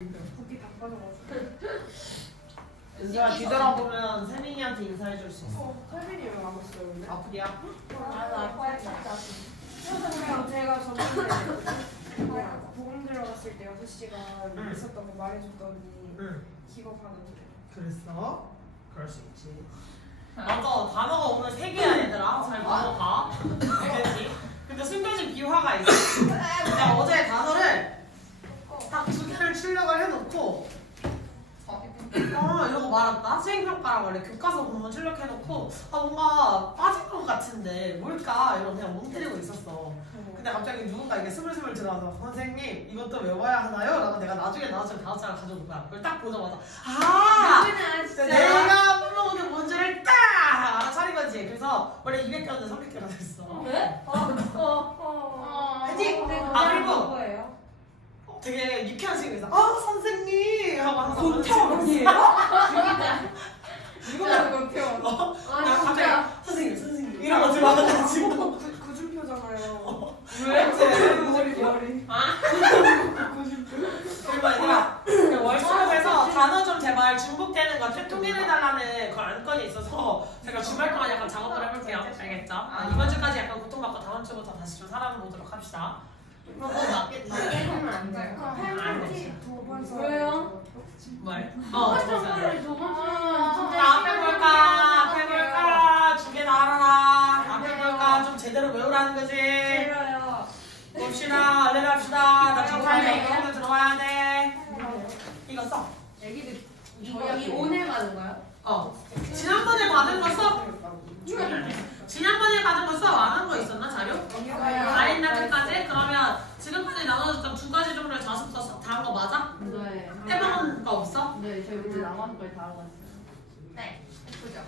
붓기 다 빠져가지고. 은지야 뒤돌아보면 세민이한테 인사해줄 수 있어. 설민이 왜 안 왔어요 근데? 아프디야? 그냥 제가 저번에 보험 들어갔을 때 6시간 있었다고 말해줬더니 기겁하는데. 그랬어? 그럴 수 있지. 맞아, 단어가 오늘 3개야 얘들아. 잘 넘어가. 알겠지? 근데 숨겨진 비화가 있어. 내가 어제 단어를 딱 2개를 출력을 해놓고 이러고 말았다. 수행평가랑 원래 교과서 공문 출력해놓고 뭔가 빠진 것 같은데 뭘까? 이러고 그냥 멍 때리고 있었어. 근데 갑자기 누군가 이게 스물스물 들어와서 선생님 이것도 외워야 하나요? 라고 내가 나중에 나왔으면 5장을 가져온 거야. 그걸 딱 보자마자 내가 빼먹은 문제를 딱 알아차린 거지. 그래서 원래 200개였는데 300개가 됐어. 네? 그치? 그리고 되게 유쾌한 친구 있어. 선생님! 하고 항상 권태원 아니에요? 누가 권태원? 갑자기 선생님 이런 거 들어와가지고 구준표잖아요. 왜? 머리. 그리고 얘들아 월수업에서 단어 좀 제발 중복되는 거 통일해달라는 그 안건이 있어서 제가 주말 동안 약간 작업을 해볼게요. 알겠죠? 이번 주까지 약간 고통받고 다음 주부터 다시 좀 살아보도록 합시다. 그럼 뭐 맞겠다. 팬티 2번 써. 왜요? 뭘? 선물을 앞에 볼까? 2개 나와라. 앞에 볼까? 좀 제대로 외우라는 거지. 싫어요. 봅시다. 얼른 합시다. 나 정말 이거 들어와야 돼. 이거 써. 애기들 저희 오늘 가는 거야? 지난번에 받은 거 써? 지난번에 받은 거 써? 안 한 거 있었나? 자료? 아린다 끝까지? 그러면 지금까지 나눠줬던 2가지 종류를 자습 썼어? 다 한 거 맞아? 네. 빼먹은 거 없어? 네, 저희 문제 남았는 걸 다 하고 왔어요. 네, 예쁘죠?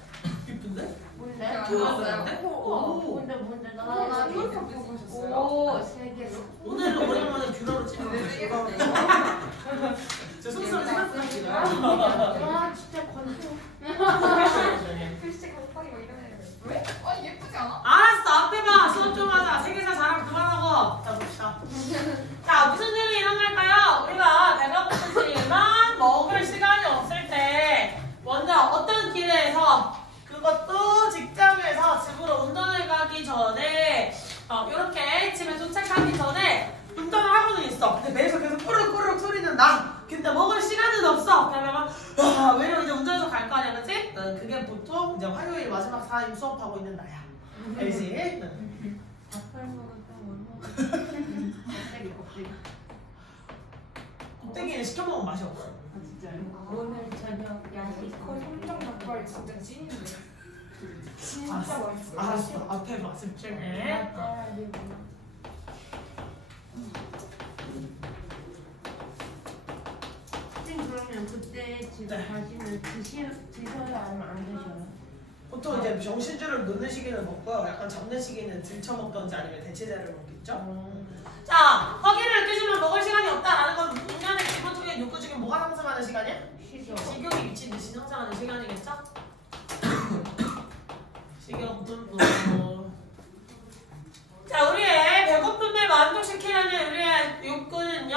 이쁜데? 문제? 좋았는데? 문제 나 이걸 갖고 오셨어요? 오, 3개. 오늘은 오랜만에 뷰러로 찍었는데 저 속성을 생각하시고요. 아, 진짜 권태원. 글씨 곱하기 뭐 이러네. 왜? 예쁘지 않아? 알았어. 앞에 봐. 수업 좀 하자. 세계사 자랑 그만하고. 자 봅시다. 자 무슨 일이 일어날까요? 우리가 배가 고프지만 먹을 시간이 없을 때 먼저 어떤 기회에서 그것도 직장에서 집으로 운전을 가기 전에 이렇게 집에 도착하기 전에 운전을 하고는 있어. 근데 배에서 계속 꾸르륵 소리는 나. 근데 먹을 시간은 없어. 그러면 왜냐면 이제 운전해서 갈 거 아니야, 그치? 그게 보통 이제 화요일 마지막 4임 수업하고 있는 나야. 알지? 밥을 먹을까 못 먹을까? 껍데기는 시켜 먹으면 맛이 없어. 진짜요? 오늘 저녁 야식. 거의 hom정 닭발 진짜 찐인데. 진짜 알았어. 맛있어. 알았어. 앞에 봐. 집중해. 그러면 그때 집에 가시면 드셔요 아니면 안 드셔요? 보통 이제 정신줄을 놓는 시기는 먹고요. 약간 잡는 시기는 들쳐먹던지 아니면 대체제를 먹겠죠. 자, 허기를 느끼시면 먹을 시간이 없다라는 건 인간의 기본적인 욕구 중에 뭐가 상승하는 시간이야? 식욕이 미친 듯이 상승하는 시간이겠죠? 식욕분노. 자, 우리의 배고픔을 만족시키려는 우리의 욕구는요,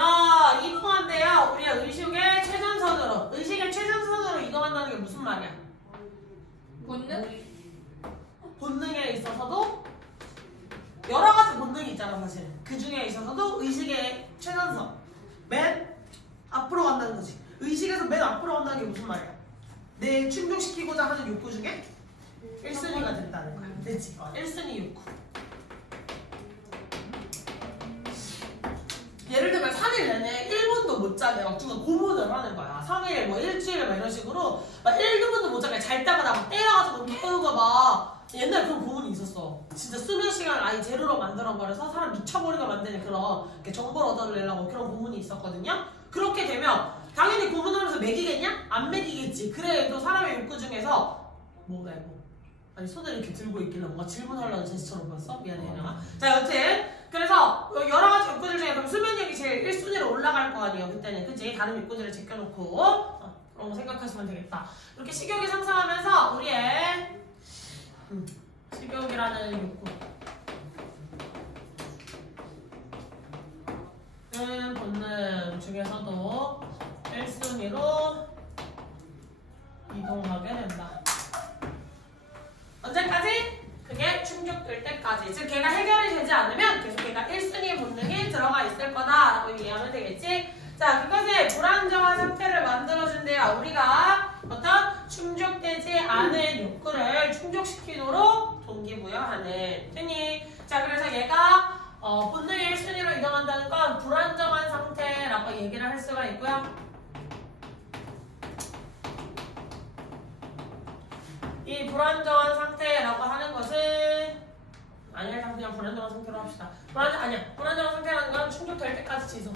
이 포함돼요. 우리의 의식의 최전선으로 이동한다는 게 무슨 말이야? 본능? 본능에 있어서도 여러 가지 본능이 있잖아, 사실. 그 중에 있어서도 의식의 최전선. 맨 앞으로 간다는 거지. 의식에서 맨 앞으로 간다는 게 무슨 말이야? 내 충족시키고자 하는 욕구 중에 1순위가 된다는 거야. 됐지? 1순위 욕구. 예를 들면 3일 내내 1분도 못 자게 막 누가 고문을 하는 거야. 3일, 뭐 일주일 막 이런 식으로 막 1분도 못 자게 잘 때마다 막 때려가지고 깨우고 막 옛날에 그런 고문이 있었어. 진짜 수면 시간을 아예 제로로 만들어버려서 사람 미쳐버리게 만드는 그런 정보를 얻어내려고 그런 고문이 있었거든요. 그렇게 되면 당연히 고문하면서 먹이겠냐? 안 먹이겠지. 그래도 사람의 욕구 중에서 아니 손을 이렇게 들고 있길래 뭔가 질문하려는 제스처로 보였어? 미안해 혜령아. 자 여튼 그래서 여러 가지 욕구들 중에 그럼 수면력이 제일 1순위로 올라갈 거 아니에요 그때는. 그치? 다른 욕구들을 제껴놓고 그런 거 생각하시면 되겠다. 이렇게 식욕이 상승하면서 우리의 식욕이라는 욕구 본능 중에서도 1순위로 이동하게 된다. 언제까지? 그게 충족될 때까지. 즉 걔가 해결이 되지 않으면 계속 걔가 1순위 본능이 들어가 있을 거다라고 이해하면 되겠지? 자, 그것의 불안정한 상태를 만들어준대요. 우리가 어떤 충족되지 않은 욕구를 충족시키도록 동기부여하는. 됐니? 자, 그래서 얘가 본능의 1순위로 이동한다는 건 불안정한 상태라고 얘기를 할 수가 있고요. 이 불안정한 상태라고 하는 것은 아니야, 일단 그냥 불안정한 상태로 합시다. 불안정한 상태라는 건 충족될 때까지 지속.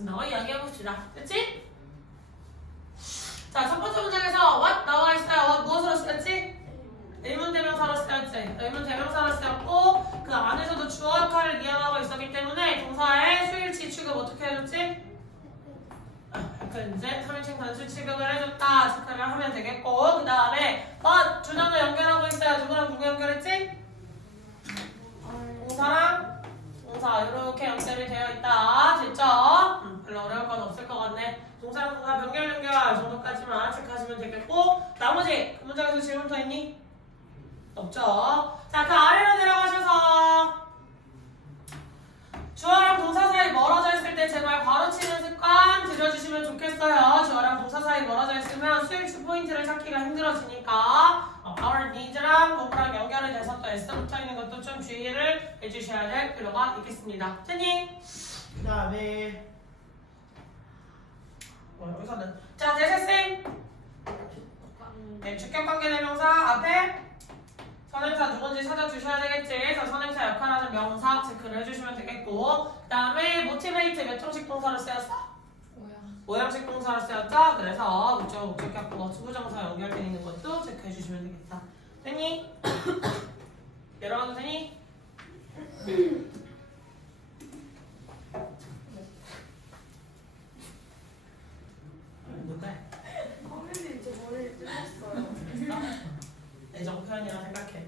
나와 이야기해봅시다. 됐지? 자, 첫 번째 문장에서 what 나와 있어요. what 무엇으로 쓰였지? 의문대명사로 쓰였지. 의문대명사로 쓰였고 그 안에서도 주어 역할을 이해하고 있었기 때문에 동사의 수일치 취급 어떻게 해줬지? 이제 3인칭 단수 취급을 해줬다. 체크를 하면 되겠고 그 다음에 what 주단어 연결하고 있어요. 누구랑 누구 연결했지? 동사랑 동사 이렇게 연결이 되어 있다. 됐죠? 별로 어려울 건 없을 것 같네. 동사랑 동사 연결 정도까지만 체크하시면 되겠고 나머지 그 문장에서 질문 더 있니? 없죠? 자, 그 아래로 내려가셔서 주어랑 동사 사이 멀어져 있을 때 제발 괄호치는 습관 들여주시면 좋겠어요. 주어랑 동사 사이 멀어져 있으면 수일치 포인트를 찾기가 힘들어지니까 our needs랑 뭐랑 연결이 돼서 또 s 붙어 있는 것도 좀 주의를 해주셔야 될 필요가 있겠습니다. 됐니? 그 다음에 여기서는 자, 대세쌤 네, 주격관계대명사 앞에 선행사 누군지 찾아주셔야 되겠지. 그래서 선행사 역할하는 명사 체크를 해주시면 되겠고 그 다음에 motivate 몇 형식 동사로 쓰였어? 5형식 동사로 쓰였죠? 그래서 목적, 목적격보가 수부정사 연결되어 있는 것도 체크해주시면 되겠다. 됐니? 내려가도 되니? 뭔데? 선생님 제 머리를 뜯었어요. 애정 표현이라 생각해.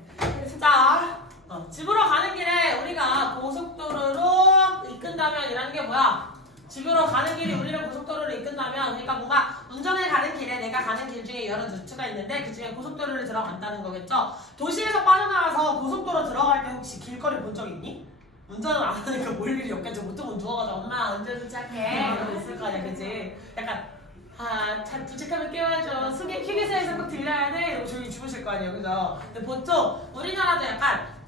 자, 집으로 가는 길에 우리가 고속도로로 이끈다면이라는 게 뭐야? 집으로 가는 길이 우리를 고속도로로 이끈다면 그러니까 뭔가 운전을 가는 길에 내가 가는 길 중에 여러 루트가 있는데 그 중에 고속도로를 들어간다는 거겠죠? 도시에서 빠져나와서 고속도로 들어갈 때 혹시 길거리 본 적 있니? 운전을 안 하니까 볼 일이 없겠죠. 보통은 누워가지고 엄마 언제 도착해? 이러고 있을 거 아니야, 그치? 약간 잘 도착하면 깨워야죠. 휴게소에서 꼭 들려야 돼. 이러고 조용히 주무실 거 아니에요, 그죠? 근데 보통 우리나라도 약간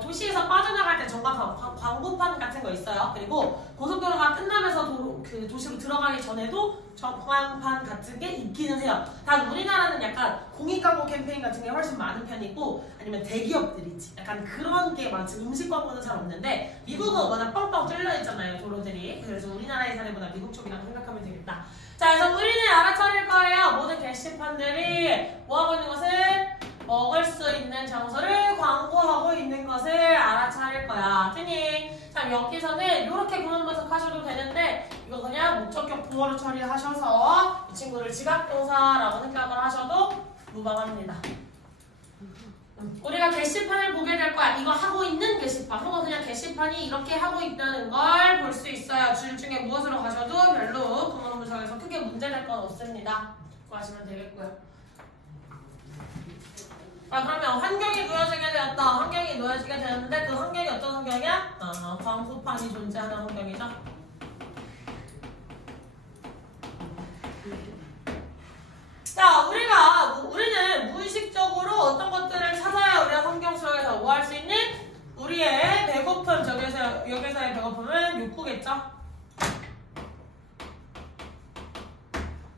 도시에서 빠져나갈 때 정각 광고판 같은 거 있어요. 그리고 고속도로가 끝나면서 그 도시로 들어가기 전에도 전광판 같은 게 있기는 해요. 단 우리나라는 약간 공익광고 캠페인 같은 게 훨씬 많은 편이고 아니면 대기업들이지. 약간 그런 게 많지. 음식 광고는 잘 없는데 미국은 워낙 뻥뻥 뚫려 있잖아요, 도로들이. 그래서 우리나라의 사례보다 미국 쪽이라고 생각하면 되겠다. 자, 그래서 우리는 알아차릴 거예요. 모든 게시판들이 뭐하고 있는 것을 먹을 수 있는 장소를 광고하고 있는 것을 알아차릴 거야. 됐니? 자, 여기서는 이렇게 구문 분석하셔도 되는데 이거 그냥 목적격 보어로 처리하셔서 이 친구를 지각동사라고 생각을 하셔도 무방합니다. 우리가 게시판을 보게 될 거야. 이거 하고 있는 게시판 혹은 그냥 게시판이 이렇게 하고 있다는 걸 볼 수 있어요. 줄 중에 무엇으로 가셔도 별로 구문 분석에서 크게 문제될 건 없습니다. 그거 하시면 되겠고요. 그러면 환경이 놓여지게 되었다. 환경이 놓여지게 되었는데 그 환경이 어떤 환경이야? 광고판이 존재하는 환경이죠. 자, 우리는 무의식적으로 어떤 것들을 찾아야 우리가 환경 속에서 뭐 할 수 있는? 우리의 배고픔, 여기서의 배고픔은 욕구겠죠?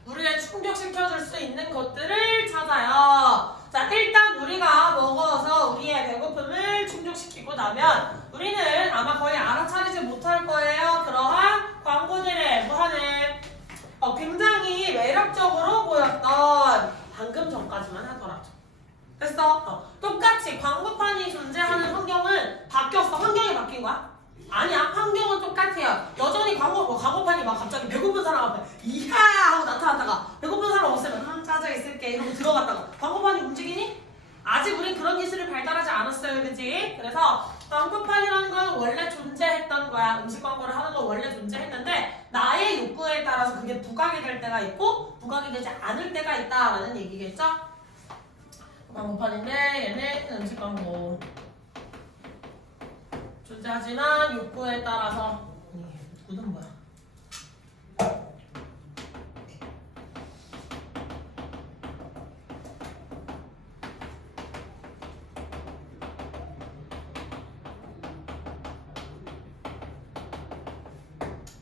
우리를 충족시켜줄 수 있는 것들을 찾아요. 자, 일단 우리가 먹어서 우리의 배고픔을 충족시키고 나면 우리는 아마 거의 알아차리지 못할 거예요. 그러한 광고들의 뭐하는 굉장히 매력적으로 보였던 방금 전까지만 하더라도 됐어? 똑같이 광고판이 존재하는 환경은 바뀌었어. 환경이 바뀐 거야? 아니야. 환경은 똑같아요. 여전히 광고판이 막 갑자기 배고픈 사람 앞에 이야 하고 나타났다가 배고픈 사람 없으면 짜져 있을게 이러고 들어갔다가 광고판이 움직이니? 아직 우린 그런 기술을 발달하지 않았어요. 그치? 그래서 광고판이라는 건 원래 존재했던 거야. 음식 광고를 하는 건 원래 존재했는데 나의 욕구에 따라서 그게 부각이 될 때가 있고 부각이 되지 않을 때가 있다라는 얘기겠죠? 광고판인데 얘는 음식 광고. 존재하지만 욕구에 따라서 굿은 뭐야?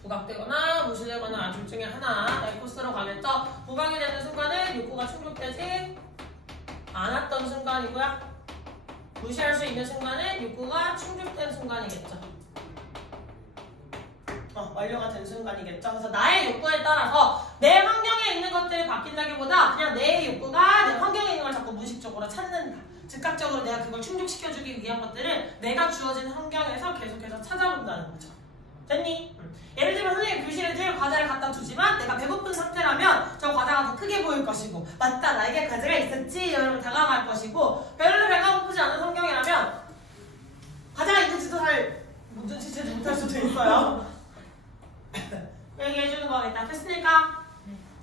부각되거나 무시되거나 둘 중에 하나 내 코스로 가겠죠? 부각이 되는 순간은 욕구가 충족되지 않았던 순간이고요. 무시할 수 있는 순간은 욕구가 충족된 순간이겠죠. 완료가 된 순간이겠죠. 그래서 나의 욕구에 따라서 내 환경에 있는 것들이 바뀐다기보다 그냥 내 욕구가 내 환경에 있는 걸 자꾸 무의식적으로 찾는다. 즉각적으로 내가 그걸 충족시켜주기 위한 것들을 내가 주어진 환경에서 계속해서 찾아본다는 거죠. 됐니? 예를 들면 선생님 교실에 늘 과자를 갖다 주지만 내가 배고픈 상태라면 저 과자가 더 크게 보일 것이고 맞다 나에게 과자가 있었지 이러면 다가갈 것이고 별로 배가 고프지 않은 환경이라면 과자가 있는지도 잘 눈치채지 못할 수도 있어요. 얘기해주는 거겠다. 됐으니까?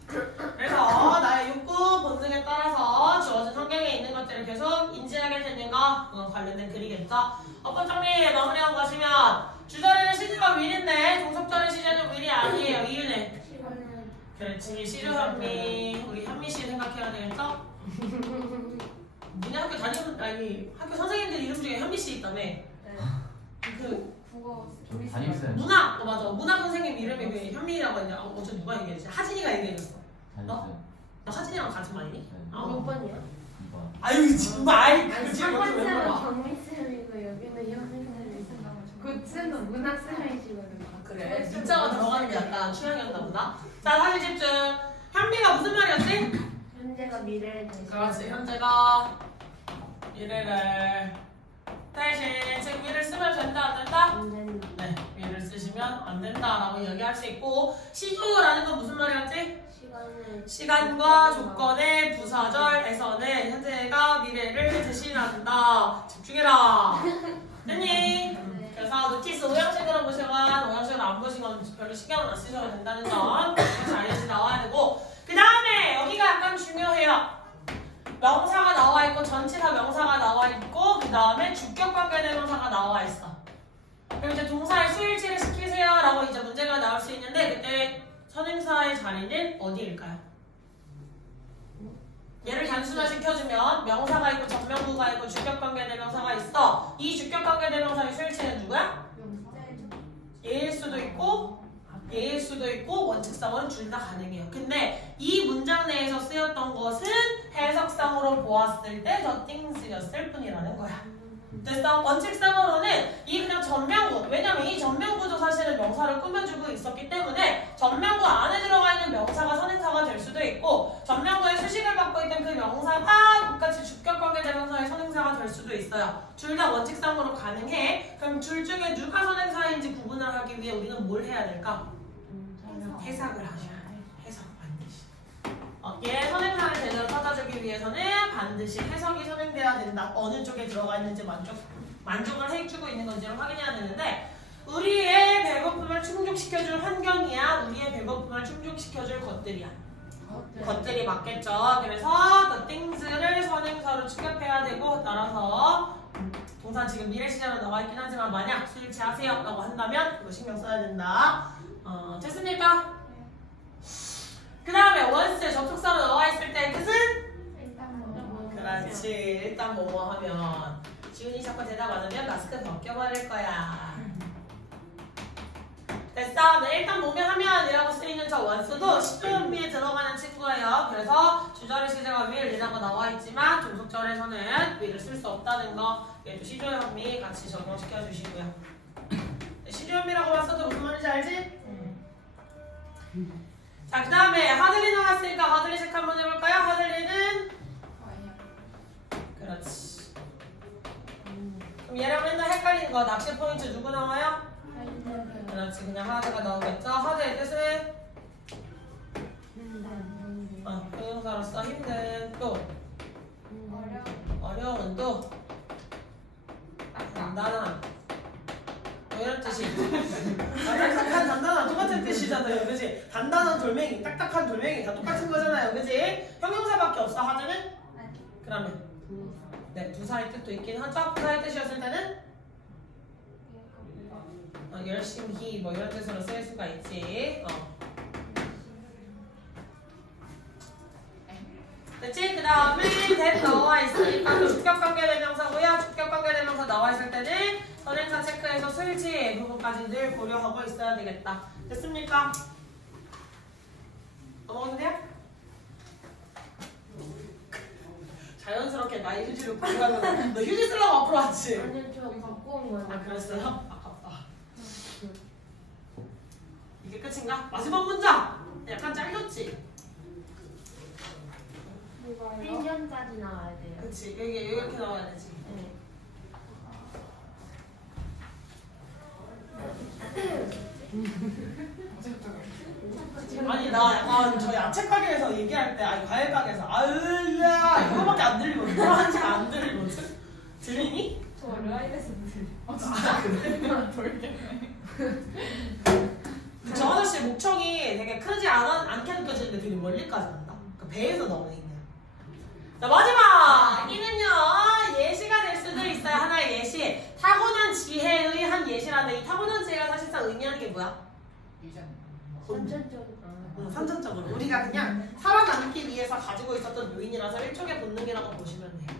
그래서 나의 욕구, 본능에 따라서 주어진 환경에 있는 것들을 계속 인지하게 되는 거 그건 관련된 글이겠죠. 어법 정리 마무리하고 가시면 주절에는 시제가 윌인데 종속절의 시제는 윌이 아니에요. 이유는? 시간은 그렇지. 시조 현미. 우리 현미 씨 생각해야 되겠죠? 니네 학교 다니는 아니 학교 선생님들 이름 중에 현미 씨 있다며. 그 국어 담임쌤. 문학 맞아. 문학 선생님 이름이 왜 현미라고 했냐? 어제 누가 얘기했지? 하진이가 얘기해줬어. 담임쌤. 너 하진이랑 같은 반이니? 네. 몇 번이야? 2번. 아유 정말. 아니 지금 첫 여기 왜 번째는 물어봐? 경미쌤이고 여기는 현미쌤이 있어. 그 쌤은 문학쌤이시거든요. 그래. 숫자가 들어가는 게 약간 취향이었나 보다. 자 사실 집중. 현미가 무슨 말이었지? 현재가 미래를 대신. 그렇지. 현재가 미래를 대신 즉 미래를 쓰면 된다 안 된다? 현재는 네. 미래를 쓰시면 안 된다라고 얘기할 수 있고 시조라는 건 무슨 말이었지? 시간과 조건의 부사절에서는 현재가 미래를 대신한다. 집중해라. 됐니? 그래서 노티스 오형식으로 보시건 오형식으로 안 보시건 별로 신경 안 쓰셔도 된다는 점 잘 나와야 되고 그 다음에 여기가 약간 중요해요. 명사가 나와 있고 전치사 명사가 나와 있고 그 다음에 주격관계대명사가 나와 있어. 그럼 이제 동사의 수일치를 시키세요 라고 이제 문제가 나올 수 있는데 그때 선행사의 자리는 어디일까요? 얘를 단순화시켜주면 명사가 있고 전명구가 있고 주격관계대명사가 있어. 이 주격관계대명사의 수일치는 누구야? 얘일 수도 있고 얘일 수도 있고 원칙상으로는 둘 다 가능해요. 근데 이 문장 내에서 쓰였던 것은 해석상으로 보았을 때 the things였을 뿐이라는 거야. 됐어? 원칙상으로는 이 그냥 전명구, 왜냐면 이 전명구도 사실은 명사를 꾸며주고 있었기 때문에 전명구 안에 들어가 있는 명사가 선행사가 될 수도 있고 전명구의 수식을 받고 있던 그 명사가 똑같이 주격관계대명사의 선행사가 될 수도 있어요. 둘 다 원칙상으로 가능해. 그럼 둘 중에 누가 선행사인지 구분을 하기 위해 우리는 뭘 해야 될까? 해석을 하셔야 돼. 해석 반드시. 얘 선행사를 제대로 찾아주기 위해서는 반드시 해석이 선행돼야 된다. 어느 쪽에 들어가 있는지 만족을 해주고 있는 건지를 확인해야 되는데 우리의 배고픔을 충족시켜줄 환경이야. 우리의 배고픔을 충족시켜줄 것들이야. 것들이 맞겠죠. 그래서 the things를 선행사로 추격해야 되고 따라서 동사 지금 미래 시제로 나와 있긴 하지만 만약 수일치 하세요 라고 한다면 그거 신경 써야 된다. 됐습니까? 그 다음에 once 접속사로 나와 있을 때 뜻은? 그렇지. 일단 뭐뭐 하면 지훈이 자꾸 대답 안 하면 마스크 벗겨버릴 거야. 됐어? 네, 일단 뭐뭐 하면이라고 쓰이는 저 once도 시조연미에 들어가는 친구예요. 그래서 주절의 시제가 will이라고 나와 있지만 종속절에서는 will을 쓸 수 없다는 거 얘도 시조연미 같이 적용시켜 주시고요. 시조연미라고 봤어도 무슨 말인지 알지? 자, 그 다음에 하들리 나왔으니까 하들리 체크 한번 해볼까요? 하들리는 그렇지. 그럼 얘랑 맨날 헷갈리는 거 낚시 포인트 누구 나와요? 그렇지. 그냥 하드가 나오겠죠? 하드의 뜻은? 형용사로서 힘든 또 어려운 또 단단한 뭐 이런 뜻이 딱딱한 단단한 똑같은 뜻이잖아요. 그지? 단단한 돌멩이 딱딱한 돌멩이 다 똑같은 거잖아요. 그지? 형용사밖에 없어. 하드는? 그러면 네, 부사의 뜻도 있긴 하죠. 부사의 뜻이었을 때는 열심히 뭐 이런 뜻으로 쓸 수가 있지. 됐지? 그 다음에 that 나와 있으니까 주격관계대명사고요. 주격관계대명사 나와 있을 때는 선행사 체크해서 쓸지 부분까지 늘 고려하고 있어야 되겠다. 됐습니까? 넘어가도 돼요? 자연스럽게 나의 휴지를 고르라면 너 휴지 쓰려고 앞으로 왔지? 아니 저 갖고 온 거예요. 아 그랬어요? 아깝다. 이게 끝인가? 마지막 문장! 약간 잘렸지? 뭐가요? 펜션까지 나와야 돼요. 그치 여기 이렇게 나와야 되지. 네. 아니 나 약간 저 야채 가게에서 얘기할 때 아니 과일 가게에서 아으야 이거밖에 안 들리거든. 이거 한지 안 들리거든. 들리니? 저 라이브에서 들려. 아 그래? 모르겠네. 저 아저씨 목청이 되게 크지 않게 느껴지는데 되게 멀리까지 난다. 그 배에서 나오는 있네요. 자 마지막 이는요 예시가 될 수도 있어요. 하나의 예시. 타고난 지혜의 한 예시라는데 이 타고난 지혜가 사실상 의미하는 게 뭐야? 선천적으로. 선천적으로 우리가 그냥 살아남기 위해서 가지고 있었던 요인이라서 일종의 본능이라고 보시면 돼요.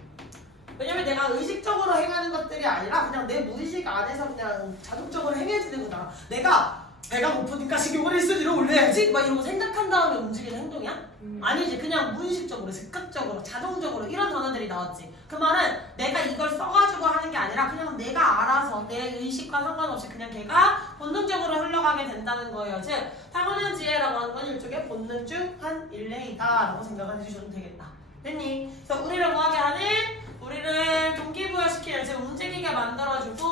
왜냐면 내가 의식적으로 행하는 것들이 아니라 그냥 내 무의식 안에서 그냥 자동적으로 행해지는 거다. 내가 배가 고프니까 식욕을 1순위로 올려야지 막 이러고 생각한 다음에 움직이는 행동이야? 아니지. 그냥 무의식적으로 즉각적으로 자동적으로 이런 단어들이 나왔지. 그 말은 내가 이걸 써가지고 하는 게 아니라 그냥 내가 알아서 내 의식과 상관없이 그냥 걔가 본능적으로 흘러가게 된다는 거예요. 즉 타고난 지혜라고 하는 건 일종의 본능 중 한 일례이다 라고 생각을 해주셔도 되겠다. 됐니? 그래서 우리를 뭐하게 하는? 우리를 동기부여시키는, 즉 움직이게 만들어주고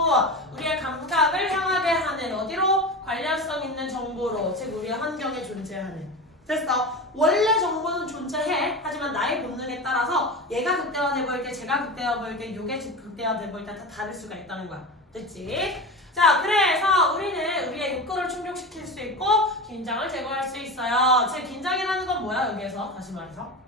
우리의 감각을 향하게 하는 어디로? 관련성 있는 정보로, 즉 우리의 환경에 존재하는. 됐어. 원래 정보는 존재해. 하지만 나의 본능에 따라서 얘가 극대화돼 보일 때, 제가 극대화 보일 때, 요게 극대화돼 보일 때 다 다를 수가 있다는 거야. 됐지? 자, 그래서 우리는 우리의 욕구를 충족시킬 수 있고 긴장을 제거할 수 있어요. 즉 긴장이라는 건 뭐야? 여기에서 다시 말해서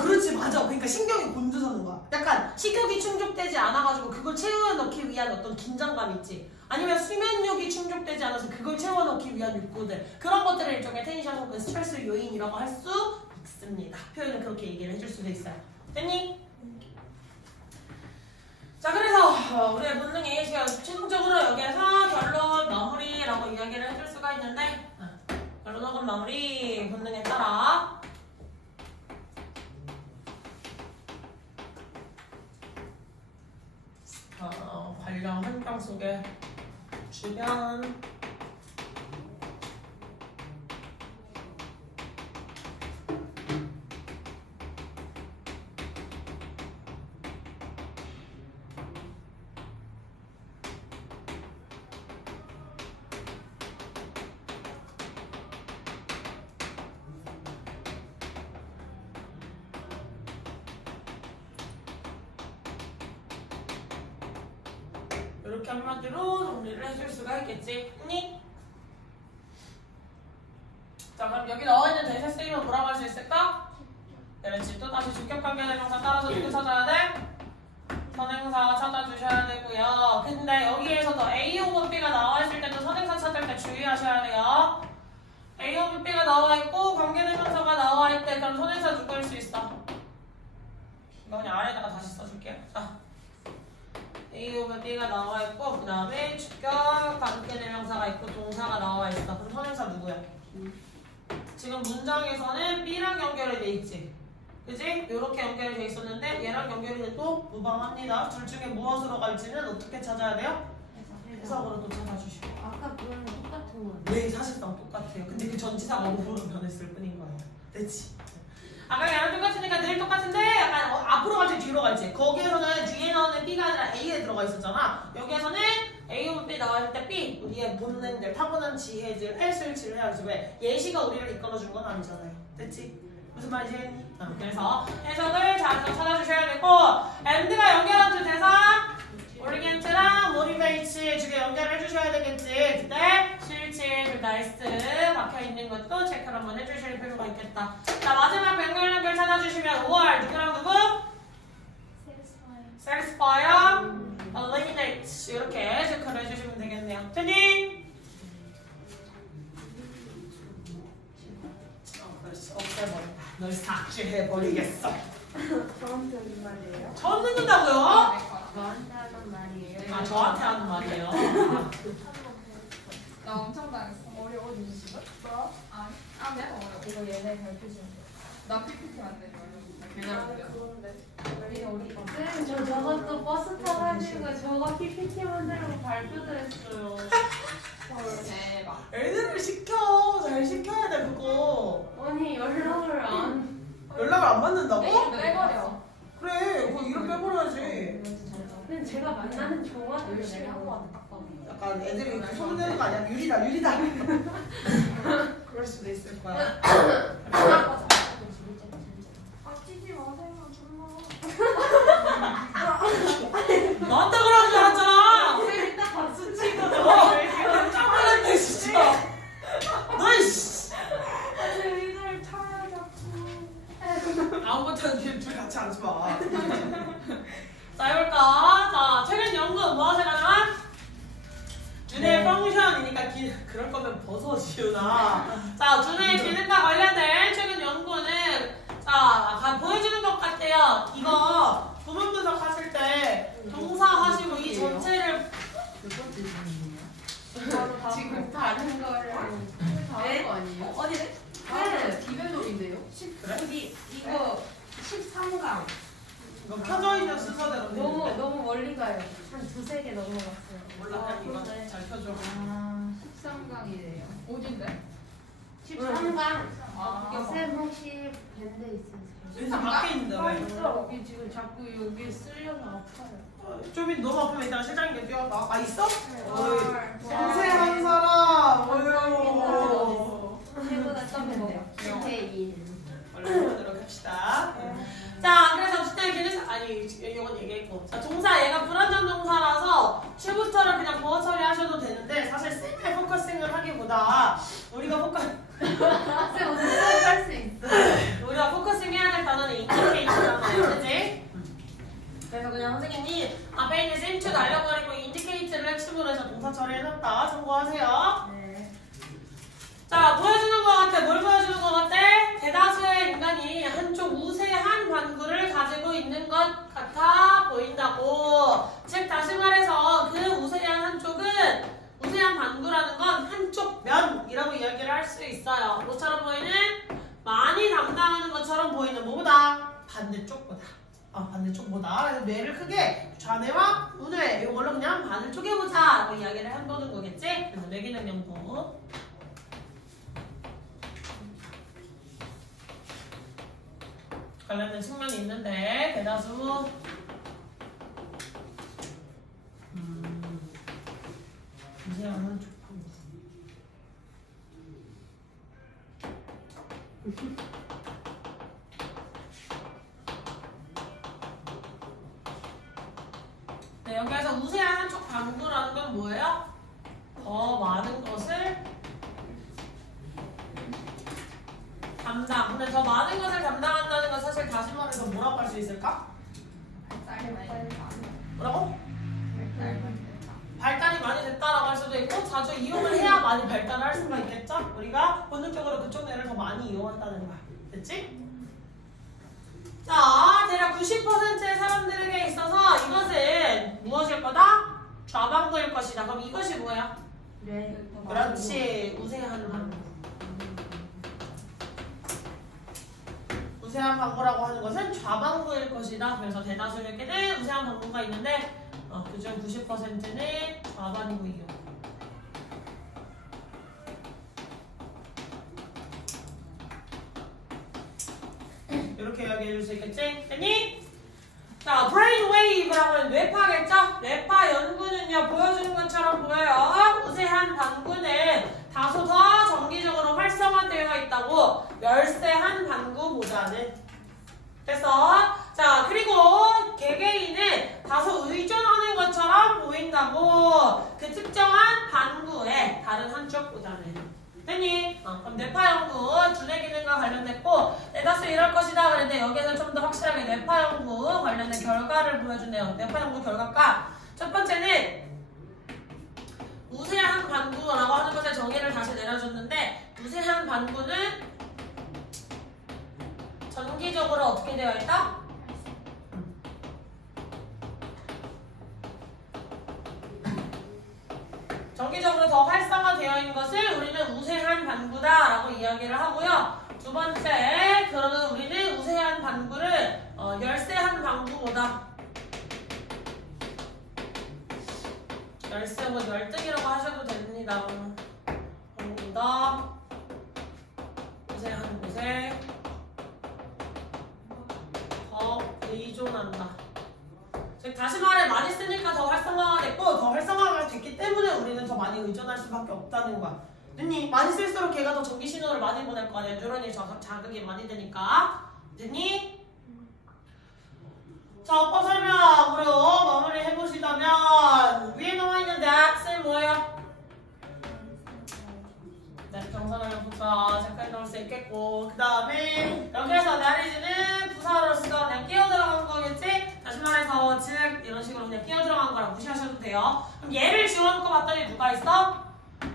그렇지 맞아. 그러니까 신경이 곤두서는 거야. 약간 식욕이 충족되지 않아가지고 그걸 채워넣기 위한 어떤 긴장감 있지. 아니면 수면욕이 충족되지 않아서 그걸 채워넣기 위한 욕구들, 그런 것들을 일종의 텐션 혹은 스트레스 요인이라고 할 수 있습니다. 표현을 그렇게 얘기를 해줄 수도 있어요. 됐니? 자, 그래서 우리의 본능이 최종적으로 여기에서 결론 마무리라고 이야기를 해줄 수가 있는데, 결론 혹은 마무리 본능에 따라 관련 환경 속에 주변 이렇게 한마디로 정리를 해줄 수가 있겠지. 했니? 자, 그럼 여기 나와있는 대세 쓰이면 돌아갈 수 있을까? 그렇지. 또 다시 주격관계대명사 따라서 누구 찾아야 돼? 선행사 찾아주셔야 되고요. 근데 여기에서도 A 혹은 B가 나와있을 때도 선행사 찾을 때 주의하셔야 돼요. A 혹은 B가 나와있고 관계대명사가 나와있을 때 그럼 선행사 누구일 수 있어? 이거 그냥 아래다가 다시 써줄게요. 자, A 혹은 B가 나와있고 그 다음에 주격 관계대명사가 있고 동사가 나와있어. 그럼 선행사 누구야? 지금 문장에서는 B랑 연결이 돼 있지. 그지? 이렇게 연결이 돼 있었는데 얘랑 연결이 돼도 무방합니다. 둘 중에 무엇으로 갈지는 어떻게 찾아야 돼요? 해석으로 또 찾아주시고. 아까 그거랑 똑같은 거예요. 네, 사실상 똑같아요. 근데 그 전치사가 우으로 변했을 뿐인 거예요. 됐지? 아까 얘랑 똑같으니까 늘 똑같은데 약간 앞으로 갈지 뒤로 갈지. 거기에서는 뒤에 나오는 B가 아니라 A에 들어가 있었잖아. 여기에서는 A 혹은 B 나왔을 때 B, 우리의 본능들, 타고난 지혜들, 헬스위치를 해야지. 왜? 예시가 우리를 이끌어준 건 아니잖아요. 됐지? 무슨 말이지? 그래서 해석을 잘 찾아주셔야 되고 and가 연결한 두 대사 orient랑 motivate의 주게 연결을 해주셔야 되겠지. 그때 실질, 둘 다 S 박혀있는 것도 체크를 한번 해주실 필요가 있겠다. 자, 마지막 변경 연결 찾아주시면 5월 누구랑 누구? satisfy, eliminate 이렇게 체크를 해주시면 되겠네요. 트니? 없애버린다. 널 삭제해버리겠어. 저한테 하는 말이에요? 처음 듣는다고요? 저한테 하는 말이에요? 아, 저한테 하는 말이에요. 나 엄청 당했어. 어려워지지 지금? 뭐? 아니 내가 어려워. 이거 얘네 가르쳐주는 거. 나 PPT 만들지 말고. 쌤, 저 저것도 버스 타가지고 저거 PPT 만들고 발표도 했어요. 대박. 애들을 시켜. 잘 시켜야 돼, 그거. 아니 연락을 안. 연락을 안 받는다고? 빼버려. 그래, 그거 이름 빼버려야지. 근데 제가 만나는 종합 열심히 하고 왔다. 약간 애들이 소문내는 거 아니야? 유리다, 유리다. 그럴 수도 있을 거야. 찌지 마세요. 정말. 너한테 그러는 줄 알았잖아. 쌤이 딱 박수 치고 깜짝 놀랐네, 진짜. 너, 이씨. 이걸 타야 자꾸. 다음부터는 둘 같이 앉지 마. 자, 해볼까? 자, 최근 연구 무엇에 관한? 준의 펑션이니까 그럴 거면 벗어, 지훈아. 자, 준의 기능과 관련된 최근 연구는 자, 보여주는 것 같아요. 이거 구문 분석하실 때 동사 하시고 이 전체를 지금 다른 거를. 다른 거 아니에요? 어디래? 네. 디벨롭인데요? 그래? 이거 13강. 이거 켜져 있는 순서대로 너무 멀리 가요. 한 두세 개 넘어갔어요. 몰라, 그냥 이거 잘 켜줘. 13강이래요. 어딘데? 13강. 아. 쌤 혹시 밴드 있으세요? 왠지 밖에 있는데 왜? 여기 지금 자꾸 여기 쓸려서 아파요. 좀 너무 아프면 이따가 실장님께 뛰어가. 아, 있어? 어이, 와. 섬세한 사람. 감사합니다. 어휴. 최고다 썸인데요. 디테일. 얼른 보도록 합시다. 자, 그래서 주택 기능 아니 이건 얘기했고. 자, 동사 얘가 불완전 동사라서 출부처를 그냥 보어 처리하셔도 되는데 사실 쌤의 포커싱을 하기보다 우리가 쌤 오늘 수업 할수 있어요. 우리가 포커싱 해야 될 단어는 인디케이트잖아요, 그렇지? 그래서 그냥 선생님이 앞에 있는 쌤추 날려버리고 인디케이트를 핵심으로 해서 동사 처리해놨다. 참고하세요. 네. 자, 보여주는 것 같아. 뭘 보여주는 것 같아? 대다수의 인간이 한쪽 우세한 반구를 가지고 있는 것 같아 보인다고. 즉, 다시 말해서 그 우세한 한쪽은 우세한 반구라는 건 한쪽 면이라고 이야기를 할 수 있어요. 뭐처럼 보이는? 많이 담당하는 것처럼 보이는 뭐보다? 반대쪽보다. 반대쪽보다. 그래서 뇌를 크게 좌뇌와 우뇌 이걸로 그냥 반을 쪼개보자 라고 이야기를 해보는 거겠지? 그래서 뇌기능 연구. 관련된 측면이 있는데 대다수 무세한 쪽판 네, 여기에서 우세한 한쪽 반구라는 건 뭐예요? 더 많은 것을 담당. 근데 더 많은 것을 담당한다는 건 사실 다시 말해서 뭐라고 할 수 있을까? 뭐라고? 발달이 많이 됐다라고 할 수도 있고 자주 이용을 해야 많이 발달을 할 수가 있겠죠? 우리가 본능적으로 그쪽 뇌를 더 많이 이용한다는 거야. 됐지? 자, 대략 90%의 사람들에게 있어서 이것은 무엇일 거다? 좌반구일 것이다. 그럼 이것이 뭐야? 네. 그렇지. 우세한 반구. 우세한 반구라고 하는 것은 좌반구일 것이다. 그래서 대다수에게는 우세한 반구가 있는데 그중 90%는 좌반구이요. 이렇게 이야기해 줄 수 있겠지? 됐니? 자, 브레인 웨이브라고 하는 뇌파겠죠? 뇌파 연구는요, 보여주는 것처럼 보여요. 우세한 반구는 다소 더 정기적으로 활성화되어 있다고. 열쇠한 반구 모자는. 그래서 자 그리고 개개인은 다소 의존하는 것처럼 보인다고 그 특정한 반구의 다른 한쪽 보다는. 됐니? 그럼 뇌파연구 두뇌 기능과 관련됐고 내다수 이럴 것이다 그랬는데 여기에서 좀 더 확실하게 뇌파연구 관련된 결과를 보여주네요. 뇌파연구 결과가 첫 번째는 우세한 반구라고 하는 것의 정의를 다시 내려줬는데 우세한 반구는 전기적으로 어떻게 되어 있다? 전기적으로 더 활성화되어 있는 것을 우리는 우세한 반구다라고 이야기를 하고요. 두 번째, 그러면 우리는 우세한 반구를 열쇠한 반구보다 열쇠 뭐 열등이라고 하셔도 됩니다. 더 우세한 곳에 더 의존한다. 즉 다시 말해 많이 쓰니까 더 활성화가 됐고 더 활성화가 됐기 때문에 우리는 더 많이 의존할 수밖에 없다는 거야. 됐니? 많이 쓸수록 걔가 더 전기 신호를 많이 보낼 거 아니야. 뉴런이 자극이 많이 되니까. 됐니? 자, 어법 설명으로 마무리 해보시다면 위에 나와 있는 that은 뭐예요? that 정사절부터 잠깐 넣을 수 있겠고 그 다음에 여기에서 that is는 부사로서 그냥 끼어 들어간 거겠지? 다시 말해서 즉 이런 식으로 그냥 끼어 들어간 거라 무시하셔도 돼요. 그럼 얘를 지워놓고 봤더니 누가 있어?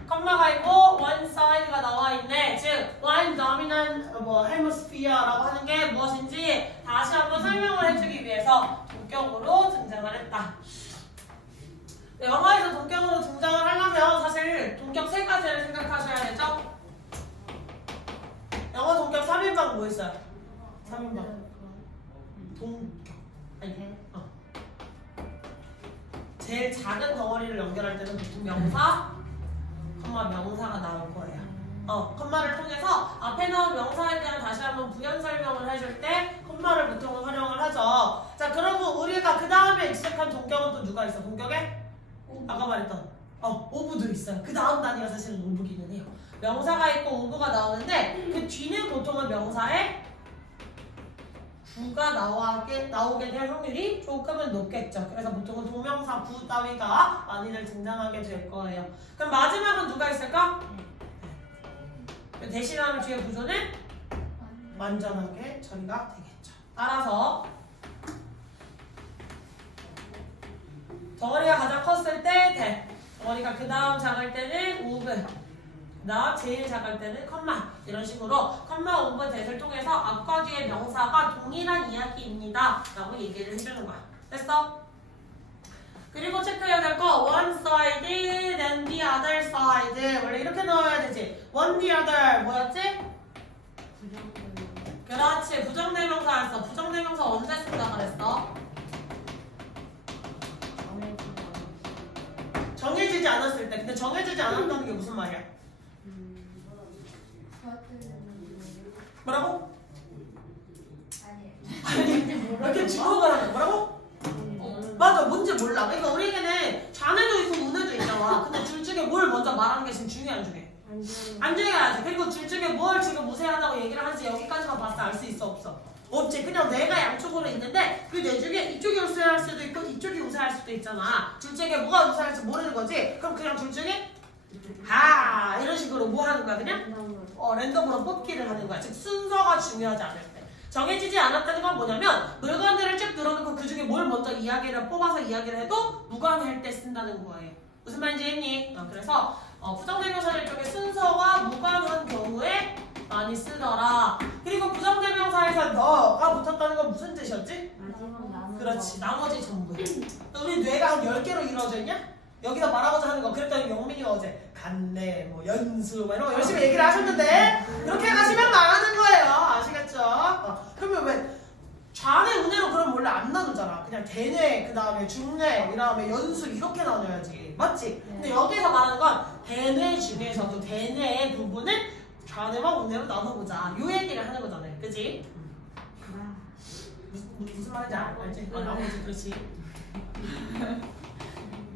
컴마가 있고 one side가 나와 있네. 즉 one dominant hemisphere라고 하는 게 무엇인지 다시 한번 설명을 해주기 위해서 동격으로 등장을 했다. 영어에서 동격으로 등장을 하려면 사실 동격 세 가지를 생각하셔야겠죠? 영어 동격 3인방 뭐 있어요? 3인방 동격 아니 제일 작은 덩어리를 연결할 때는 보통 명사 컴마 명사가 나올 거예요. 컴마를 통해서 앞에 나온 명사에 대한 다시 한번 부연 설명을 해줄 때 컴마를 보통 활용을 하죠. 자, 그러고 우리가 그 다음에 익숙한 동격은 또 누가 있어? 동격에? 아까 말했던 오브도 있어요. 그 다음 단위가 사실은 오브기는 해요. 명사가 있고 오브가 나오는데 그 뒤는 보통은 명사에 구가 나오게 될 확률이 조금은 높겠죠. 그래서 보통은 동명사 구 따위가 많이들 등장하게 될 거예요. 그럼 마지막은 누가 있을까? 대신하는 뒤에 구조는 완전하게 처리가 되겠죠. 따라서 덩어리가 가장 컸을 때 대, 덩어리가 그 다음 작을 때는 오브, 그 다음 제일 작을 때는 컴마, 이런 식으로 컴마, 오브, 대를 통해서 앞과 뒤의 명사가 동일한 이야기입니다 라고 얘기를 해주는 거야. 됐어? 그리고 체크해야 될 거 one side, then the other side. 원래 이렇게 나와야 되지. one, the other 뭐였지? 그렇지. 부정대명사였어. 부정대명사 언제 쓴다 그랬어? 정해지지 않았을 때. 근데 정해지지 않았다는 게 무슨 말이야? 뭐라고? 아니 이렇게 주목을 하는 뭐라고? 맞아, 뭔지 몰라. 그러니까 우리에게는 좌뇌도 있고 우뇌도 있잖아. 근데 둘 중에 뭘 먼저 말하는 게 지금 중요해 안 중요해? 안 중요하지. 그리고 둘 중에 뭘 지금 우세하다고 얘기를 하는지 여기까지만 봤을 알 수 있어 없어? 없지. 그냥 내가 양쪽으로 있는데 그 내 중에 이쪽이 우세할 수도 있고 이쪽이 우세할 수도 있잖아. 둘 중에 뭐가 우세할지 모르는 거지. 그럼 그냥 둘 중에 이런 식으로 뭐 하는 거야 그냥? 랜덤으로 뽑기를 하는 거야. 즉 순서가 중요하지 않을 때. 정해지지 않았다는 건 뭐냐면 물건들을 쭉 늘어놓고 그 중에 뭘 먼저 이야기를 뽑아서 이야기를 해도 무관할 때 쓴다는 거예요. 무슨 말인지 했니? 그래서 부정대명사들 쪽에 순서와 무관한 경우에 많이 쓰더라. 그리고 부정대명사에서 너가 붙었다는 건 무슨 뜻이었지? 그렇지, 나머지 전부. 우리 뇌가 한 10개로 이루어져 있냐? 여기서 말하고자 하는 거. 그랬더니 영민이가 어제 간내, 뭐 연수, 뭐 이런 거 열심히 얘기를 하셨는데 그렇게 가시면 망하는 거예요. 아시겠죠? 그러면 왜 좌뇌, 우뇌로 그럼 원래 안 나누잖아. 그냥 대뇌, 그 다음에 중뇌, 그 다음에 연수 이렇게 나눠야지. 맞지? 근데 여기서 말하는 건 대뇌 중에서도 대뇌의 부분은 좌뇌와 우뇌로 나눠보자. 요 얘기를 하는 거잖아요. 그치? 무슨 말인지 알지? 나머지 그렇지.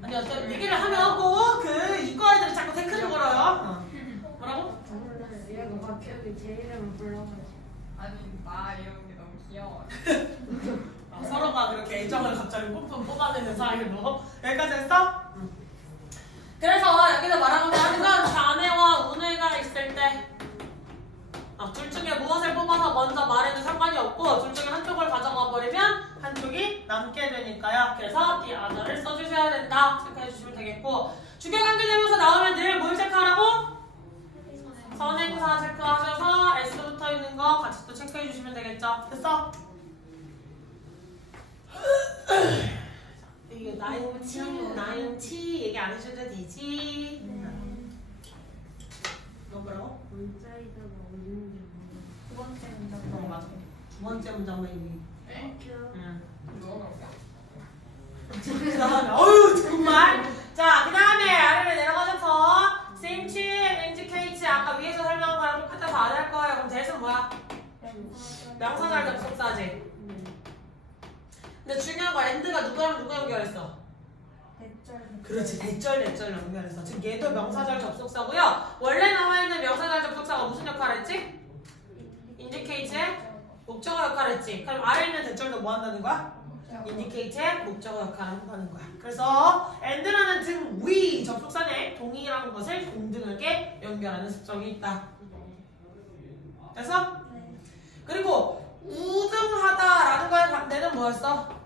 아니 어떤 얘기를 하면 꼭 이과 애들이 자꾸 태클을 걸어요. 뭐라고? 얘가 오른쪽에 제 이름을 불러가지고. 아니 나 이런 게 너무 귀여워. 서로가 그렇게 애정을 갑자기 뿜뿜 뽑아내는 사이로 여기까지 했어? 응. 그래서 여기서 말하는 건 자네와 운해가 있을 때 둘 중에 무엇을 뽑아서 먼저 말해도 상관이 없고 둘 중에 한쪽을 가져가 버리면 한쪽이 남게 되니까요. 그래서 the other를 써주셔야 된다. 체크해 주시면 되겠고 주계관계되면서 나오면 늘 뭘 체크하라고? 선행사 체크하셔서 S 붙어있는 거 같이 또 체크해 주시면 되겠죠. 됐어? 이게 나윤치 얘기 안 해줘도 되지? 너 뭐라고? 문자이다가 어딘지 모르겠어. 두 번째 문장. 맞아. 두 번째 문장만 얘기. 네? 응. 누가 그럴까? 그 다음에 어휴 정말. 자, 그 다음에 아래로 내려가셔서 since indicates 아까 위에서 설명한 거랑 똑같아서 안 할 거예요. 그럼 대신 뭐야? 명사절 접속사지. 근데 중요한 거 and가 누구랑 누가 연결했어? 그렇지, 대절 연결했어. 지금 얘도 명사절 접속사고요. 원래 나와 있는 명사절 접속사가 무슨 역할을 했지? indicate의 목적어 역할을 했지. 그럼 아래 있는 대절도 뭐 한다는 거야? indicate의 목적어 역할을 한다는 거야. 그래서 and라는 등 위 접속사는 동의라는 것을 동등하게 연결하는 습성이 있다. 됐어? 그리고 우등하다라는 거에 반대는 뭐였어?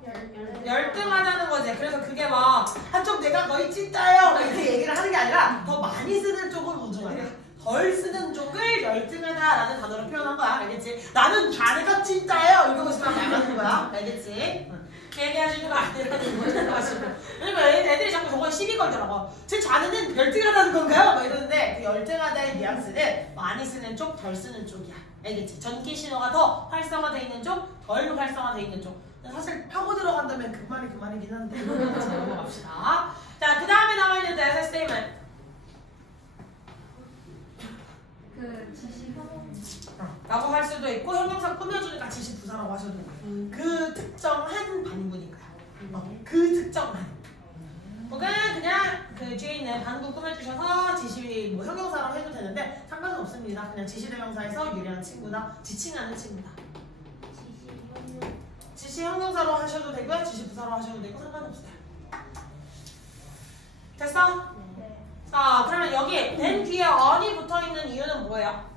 열등하다는 거지. 그래서 그게 막 한쪽 내가 거의 찐따예요 이렇게 얘기를 하는 게 아니라 더 많이 쓰는 쪽을 우등하다, 덜 쓰는 쪽을 열등하다라는 단어로 표현한 거야. 알겠지? 나는 자네가 찐따예요 이러고 있으면 나가는 거야. 알겠지? 얘기하시는 거 아니라는 거 생각하시고. 왜냐면 애들이 자꾸 저거에 시비 걸더라고. 제 자네는 열등하다는 건가요? 막 이러는데 그 열등하다의 뉘앙스는 많이 쓰는 쪽, 덜 쓰는 쪽이야. 알겠지? 전기 신호가 더 활성화되어 있는 쪽, 덜 활성화되어 있는 쪽. 사실 파고 들어간다면 그 말이긴 한데 넘어갑시다. 자, 그 다음에 나와 있는 대사 statement. 그 지시 라고 할 수도 있고 형용사 꾸며주니까 지시 부사라고 하셔도 돼요. 그 특정한 반구니까요. 그 특정한. 혹은 그냥 그 뒤에 있는 반구 꾸며주셔서 지시 뭐 형용사라고 해도 되는데 상관은 없습니다. 그냥 지시대명사에서 유리한 친구다, 지칭하는 친구다. 지시 형용사로 하셔도 되고요, 지시 부사로 하셔도 되고 상관없어요. 됐어? 네. 자, 그러면 여기 then 뒤에 on이 붙어있는 이유는 뭐예요?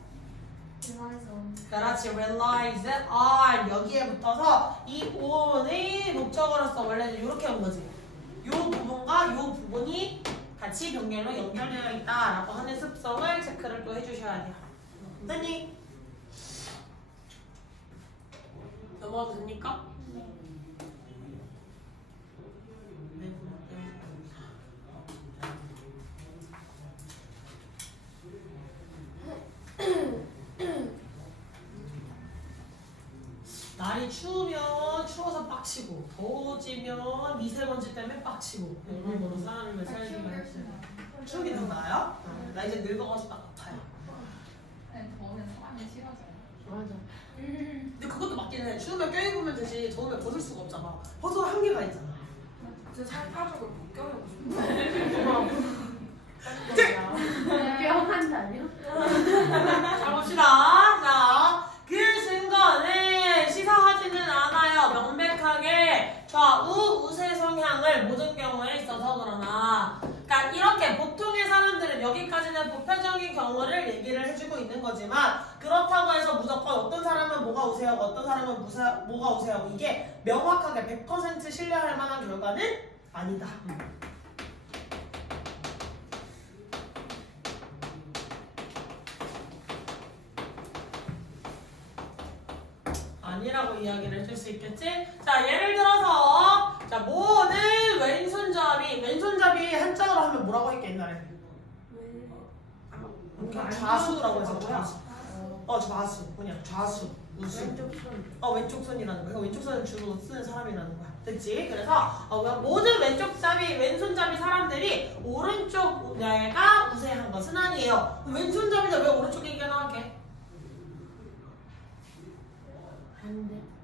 그렇지, relies on 여기에 붙어서 이 on의 목적어로서 원래는 이렇게 온 거지. 이 부분과 이 부분이 같이 병렬로 연결되어 있다라고 하는 습성을 체크를 또 해주셔야 돼요. 됐니? 넘어가도 됩니까? 날이 추우면 추워서 빡치고 더워지면 미세먼지 때문에 빡치고 이런 사람을 살기가 했어요. 추우기 더 나아요? 나 이제 늙어가지고 아파요. 아니 더우면 사람이 싫어져. 맞아. 근데 그것도 맞긴 해. 추우면 껴입으면 되지 더우면 벗을 수가 없잖아. 벗을 한계가 있잖아. 살 빠지고 못 껴요. 뼈한 달이요? 자, 봅시다. 자, 그 증거는 시사하지는 않아요. 명백하게 좌우 우세 성향을 모든 경우에 있어서 그러나. 그러니까 이렇게 보통의 사람들은 여기까지는 보편적인 경우를 얘기를 해주고 있는 거지만 그렇다고 해서 무조건 어떤 사람은 뭐가 우세하고 어떤 사람은 뭐가 우세하고 이게 명확하게 100% 신뢰할 만한 결과는 아니다. 아니라고 이야기를 해줄 수 있겠지? 자, 예를 들어서 자, 모는 왼손잡이 한자로 하면 뭐라고 했게 옛날에? 좌수라고 해서 좌수. 좌수. 그냥 좌수. 우수. 왼쪽 손이라는 거야. 왼쪽 손을 주로 쓰는 사람이라는 거야. 됐지? 그래서 모든 왼손잡이 사람들이 오른쪽 뇌가 우세한 것은 아니에요. 왼손잡이다 왜 오른쪽 얘기가 나왔게?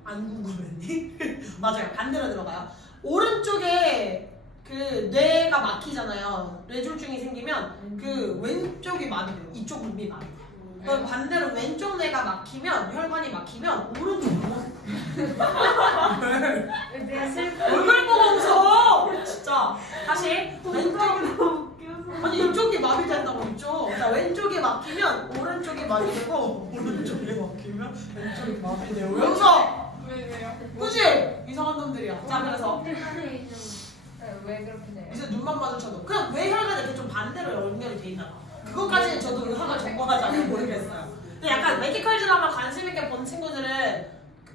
안 궁금했니? 맞아요. 반대로 들어가요. 오른쪽에 그 뇌가 막히잖아요. 뇌졸중이 생기면 그 왼쪽이 마비 돼요. 이쪽 몸이 마비 돼요. 그럼 반대로 왼쪽 뇌가 막히면 혈관이 막히면 오른쪽 내가 슬퍼. 얼굴 보고 웃어. 진짜. 다시 왼쪽 아니 이쪽이 마비된다고 이쪽. 자 왼쪽이 막히면 오른쪽이 마비되고 오른쪽이 막히면 왼쪽이 마비돼요. 왜 웃어? 왜요? 그치? 이상한 놈들이야. 자 그래서 태산에 좀 왜 그렇게 돼요? 이제 눈만 마주쳐도 그냥 왜 혈관이 이렇게 좀 반대로 연결이 돼 있나 봐. 그것까지는 저도 의학을 전공하지 않아서 모르겠어요. 근데 약간 메디컬 드라마 관심 있게 본 친구들은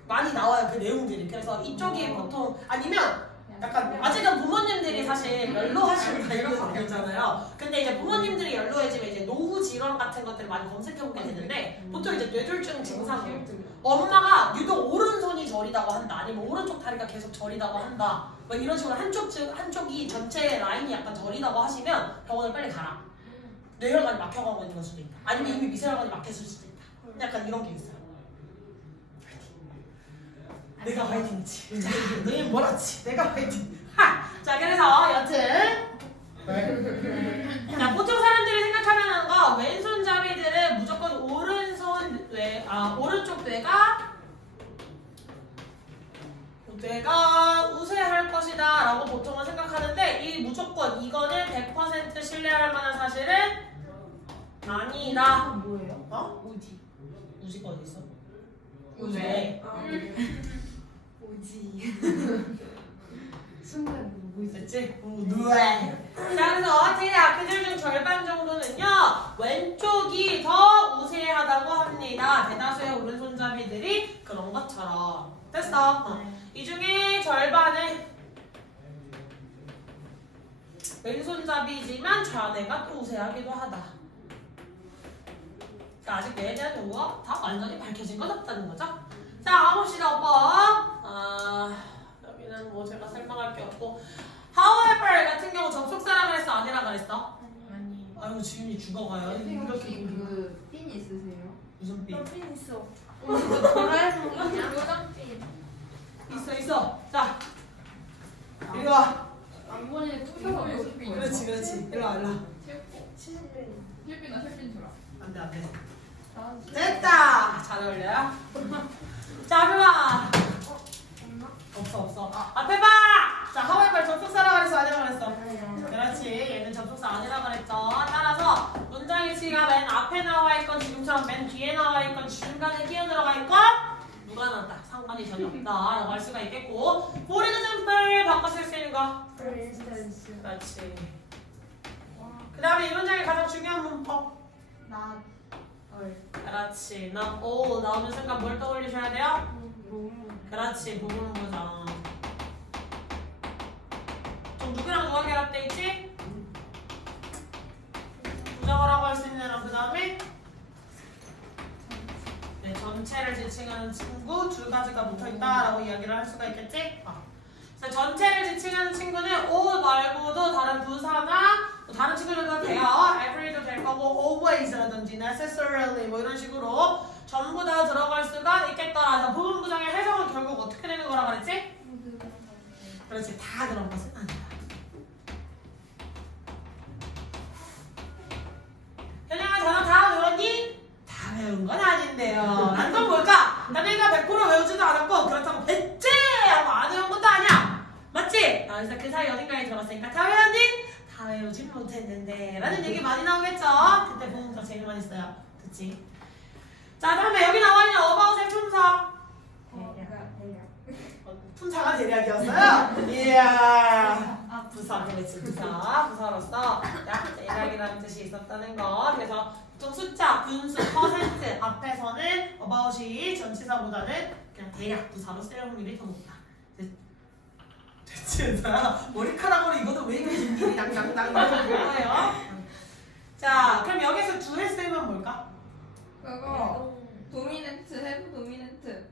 많이 나와요 그 내용들이. 그래서 이쪽이 보통 아니면 약간 아직은 부모님들이 사실 연로하시니까 이런 거 아니잖아요. 근데 이제 부모님들이 연로해지면 이제 노후 질환 같은 것들을 많이 검색해보게 되는데 보통 이제 뇌졸중 증상 엄마가 유독 오른손이 저리다고 한다 아니면 오른쪽 다리가 계속 저리다고 한다 뭐 이런 식으로 한쪽이 전체 라인이 약간 저리다고 하시면 병원을 빨리 가라. 뇌혈관이 막혀가고 있는 걸 수도 있다. 아니면 이미 미세혈관이 막혔을 수도 있다. 약간 이런 게 있어요. 내가 화이팅이지. 자, 너희 뭐라지? 내가 화이팅. 하! 자, 그래서 여튼 자, 보통 사람들이 생각하는 거 왼손잡이들은 무조건 오른쪽 뇌가 우세할 것이다 라고 보통은 생각하는데 이 무조건 이거는 100% 신뢰할 만한 사실은 아니다. 뭐예요? 어? 오지. 우지가 어디 있어? 우지. 오지. 순간 뭐 있었지? 됐지? 네. 자 그래서 대략 그들 중 절반 정도는요 왼쪽이 더 우세하다고 합니다. 대다수의 오른손잡이들이 그런 것처럼. 됐어? 이 중에 절반은 왼손잡이지만 좌뇌가 또 우세하기도 하다. 그러니까 아직 뇌에 대한 연구가 다 완전히 밝혀진 건 없다는 거죠. 자 가봅시다 오빠. 여기는 뭐 제가 설명할 게 없고 however 같은 경우 접속사라 그랬어 아니라 그랬어? 아니. 아이고 지금이 죽어가요. 선생님 혹시 이렇게 그 핀 있으세요? 무슨 삐? 핀 있어. 도라에몽이냐? 요정핀. 있어. 자 이리 와. 이번에 투표가 여섯 핀. 그렇지. 일로 와. 힐빈아 힐빈 줘라. 안돼. 됐다. 잘 어울려요? 자 앞에 봐. 없어. 앞에 봐. 자 however 접속사라 그랬어 아니라 그랬어? 그렇지. 얘는 접속사 아니라 그랬죠. 따라서 문장 일치가 맨 앞에 나와 있건 지금처럼 맨 뒤에 나와 있건 중간에 끼어 들어가 있건 누가 낫다 상관이 전혀 없다라고 할 수가 있겠고 for example 바꿔 쓸 수 있는 거. For instance. 그렇지. 그 다음에 이 문장의 가장 중요한 문법. Not all. 그렇지. not all 나오는 순간 뭘 떠올리셔야 돼요? 그렇지. 부분 부정. 좀 누구랑 누가 결합돼 있지? 부정을 하고 할 수 있는 애랑 그 다음에 네, 전체를 지칭하는 친구 두 가지가 붙어있다라고 이야기를 할 수가 있겠지? 그래서 전체를 지칭하는 친구는 all 말고도 다른 부사나 다른 친구들도 돼요. every도 될 거고 always라든지 necessarily 뭐 이런 식으로 전부 다 들어갈 수가 있겠다. 그래서 부분 부정의 해석은 결국 어떻게 되는 거라 그랬지? 그렇지. 다 그런 것은 아니다. 현영아 단어 다 외웠니? 다 외운 건 아닌데요. 난 건 뭘까? 현영이가 100% 외우지도 않았고 그렇다고 배째 하고 안 외운 것도 아니야. 맞지? 그래서 그 사이 어딘가에 들어갔으니까 다 외웠니? 다 외우진 못했는데 라는 얘기 많이 나오겠죠? 그때 부분 부정 제일 많이 써요. 그치? 자 다음에 여기 나와 있는 about의 품사. 품사가 대략이었어요? 이야. 부사, 그렇지. 부사로서 대략이라는 뜻이 있었다는 거. 그래서 보통 숫자, 분수, 퍼센트 앞에서는 about이 전치사보다는 그냥 대략 부사로 쓰일 확률이 더 높다. 됐지, 은서야? 머리카락으로 이것도 왜 이렇게 일이 낭낭낭 이렇게 볼 거예요? 자, 그럼 여기서 두 했으면 뭘까? 그거 도미넨트 해부 도미넨트.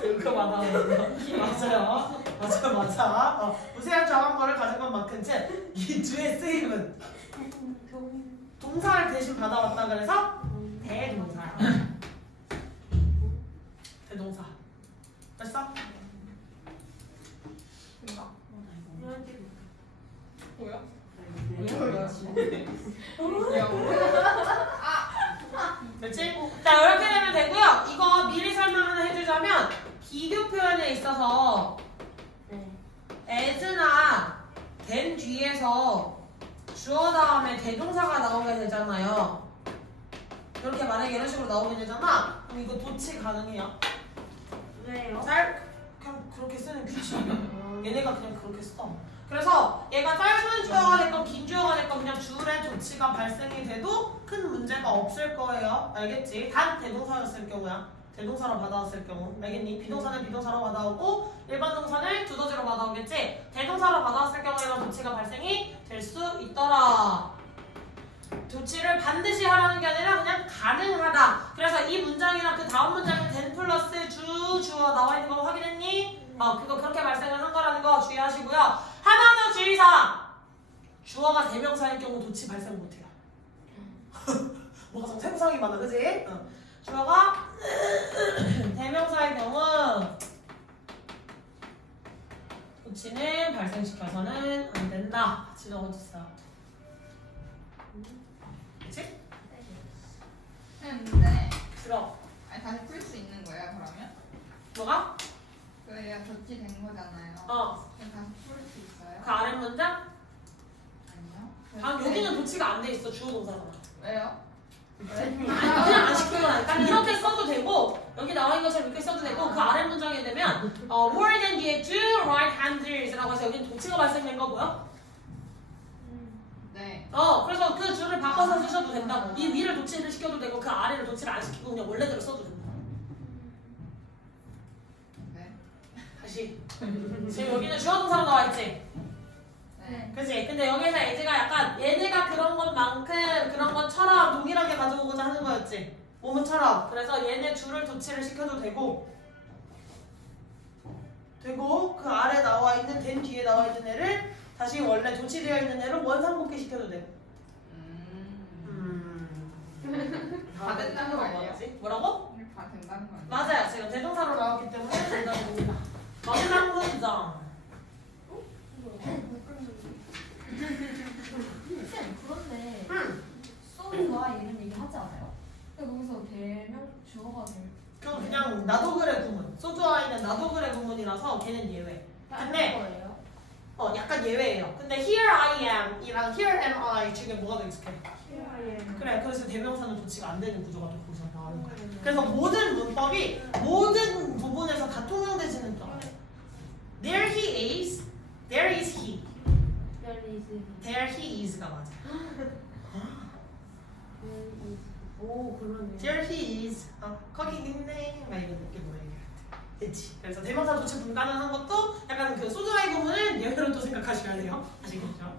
그거 맞아요. 맞아. 우세한 정한거를 가진 것만큼 이 두의 쓰임은 동사를 대신 받아왔다 그래서 대동사야. 대동사. 됐어? 된다. 뭐야? 그렇지? 자 이렇게 되면 되고요. 이거 미리 설명 하나 해주자면 비교 표현에 있어서 as나 된 뒤에서 주어 다음에 대동사가 나오게 되잖아요. 이렇게 만약에 이런 식으로 나오게 되잖아. 그럼 이거 도치 가능해요? 왜요? 그냥 그렇게 쓰는 규칙이에요. 얘네가 그냥 그렇게 써. 그래서 얘가 짧은 주어가 됐건 긴 주어가 됐건 그냥 줄에 조치가 발생이 돼도 큰 문제가 없을 거예요. 알겠지? 단 대동사였을 경우야. 대동사로 받아왔을 경우. 알겠니? 비동사는 비동사로 받아오고 일반 동사는 두더지로 받아오겠지? 대동사로 받아왔을 경우에 이런 조치가 발생이 될 수 있더라. 조치를 반드시 하라는 게 아니라 그냥 가능하다. 그래서 이 문장이랑 그 다음 문장은 된 플러스 주어 나와 있는 거 확인했니? 그거 그렇게 발생을 한 거라는 거 주의하시고요. 하나 더 주의사항. 주어가 대명사일 경우 도치 발생 못해요. 뭐가 좀 세부사항이 많아, 그지? 주어가 대명사일 경우 도치는 발생시켜서는 안 된다. 같이 적어주세요. 그치? 근데 들어. 아니 다시 풀 수 있는 거예요 그러면? 뭐가? 그래야 조치 된 거잖아요. 그럼 다시 풀 수 있어요? 그 아래 문장? 아니요. 여기는 도치가 안 돼 있어. 주어 동사잖아. 왜요? 아니 그냥 안 시키거나 이렇게 써도 되고 여기 나와 있는 것처럼 이렇게 써도 되고 그 아래 문장에 되면 more than 뒤에 do right-handers 라고 해서 여기는 도치가 발생된 거고요. 네. 그래서 그 줄을 바꿔서 쓰셔도 된다고. 이 위를 도치를 시켜도 되고 그 아래를 도치를 안 시키고 그냥 원래대로 써도 된다. 네. 다시 지금 여기는 주어 동사로 나와 있지? 네. 그치? 근데 여기서 에지가 약간 얘네가 그런 것만큼 그런 것처럼 동일하게 가져오고자 하는 거였지? 모문처럼. 그래서 얘네 줄을 도치를 시켜도 되고 그 아래 나와 있는 된 뒤에 나와 있는 애를 다시 원래 도치되어 있는 애를 원상복귀 시켜도 되고. 다 된다는 거 아니에요? 뭐라고? 다 된다는 거 아니에요? 맞아요. 지금 대동사로 나왔기 때문에 된다는 겁니다. 마지막 문장. 쌤 그런데 소주와 이런 얘기 하지 않아요? 근데 거기서 대명 주어가 될 그건 그냥 나도 그래 구문. 소주와인은 나도 그래 구문이라서 걔는 예외. 근데 거예요? 약간 예외예요. 근데 here I am 이랑 here am I 중에 뭐가 더 익숙해? 그래. 그래서 대명사는 도치가 안 되는 구조가 또 거기서 나오는 거야. 그래서 모든 문법이 모든 부분에서 다 통용되지는 또. There he is, there is he. There he is가 맞아. 오 그러네. There he is. 거기 있네. 막 이런 느낌으로 얘기할 때. 그치. 그래서 대명사 도치 불가능한 것도 약간 그 소주와의 구문은 예외로 또 생각하셔야 돼요. 아시겠죠?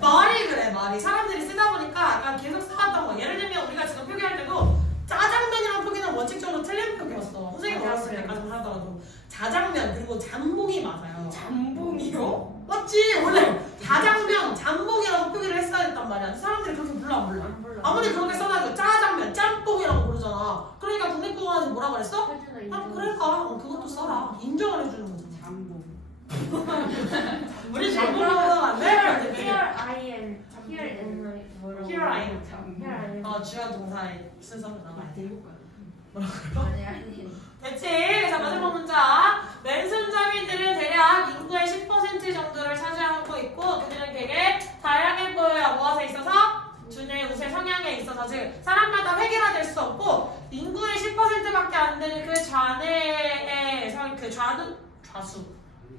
말이 그래 말이 사람들이 쓰다 보니까 약간 계속 써왔던 거. 예를 들면 우리가 지금 표기할 때도 짜장면이라는 표기는 원칙적으로 틀린 표기였어. 선생님이 배웠을 때까지만 하더라도 자장면 그리고 잠봉이 맞아요. 잠봉이요? 맞지? 원래 자장면, 잠봉이라고 표기를 했어야 했단 말이야. 사람들이 그렇게 불러 안 불러? 아무리 그렇게 써놔도 짜장면, 짬뽕이라고 부르잖아. 그러니까 국립국어원에서 뭐라 그랬어? 그러니까 그것도 써라. 인정을 해주는 거지. 잠복. 우리 잠봉보다 안 돼? Here I am. Here am I. 뭐라고? Here I am. Here I am. 주어 동사의 순서로 나가야 돼. 아니. 됐지? 자, 마지막 문장. 왼손잡이들은 대략 인구의 10% 정도를 차지하고 있고 그들은 되게 다양해 보여요. 무엇에 있어서? 준의 우세 성향에 있어서. 즉 사람마다 획일화될 수 없고 인구의 10%밖에 안 되는 그 좌뇌의 좌수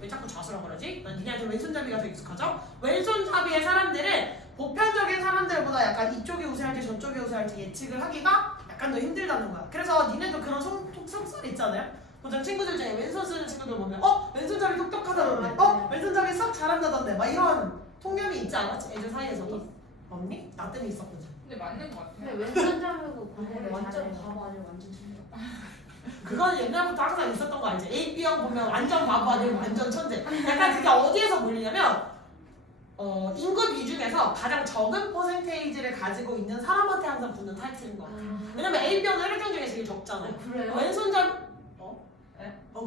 왜 자꾸 좌수라고 그러지? 난 니네한테 왼손잡이가 더 익숙하죠? 왼손잡이의 사람들은 보편적인 사람들보다 약간 이쪽이 우세할지 저쪽이 우세할지 예측을 하기가 약간 더 힘들다는 거야. 그래서 니네도 그런 속설 있잖아요? 보통 친구들 중에 왼손 쓰는 친구들 보면 왼손잡이 똑똑하다던데 왼손잡이 썩 잘한다던데 막 이런 통념이 있지 않았지? 애들 사이에서도 없니? 나 때문에 있었거든. 근데 맞는 것 같아요. 근데 왼손 잡고 공부를 완전 잘해. 바보 아니면 완전 천재. 그건 옛날부터 항상 있었던 거 알지? A, B형 보면 완전 바보 아니면 완전 천재. 약간 그게 어디에서 몰리냐면 인구 비중에서 가장 적은 퍼센테이지를 가지고 있는 사람한테 항상 붙는 타이틀인 것 같아. 왜냐면 AB형은 혈액형 중에 제일 적잖아요. 그래요? 왼손잡이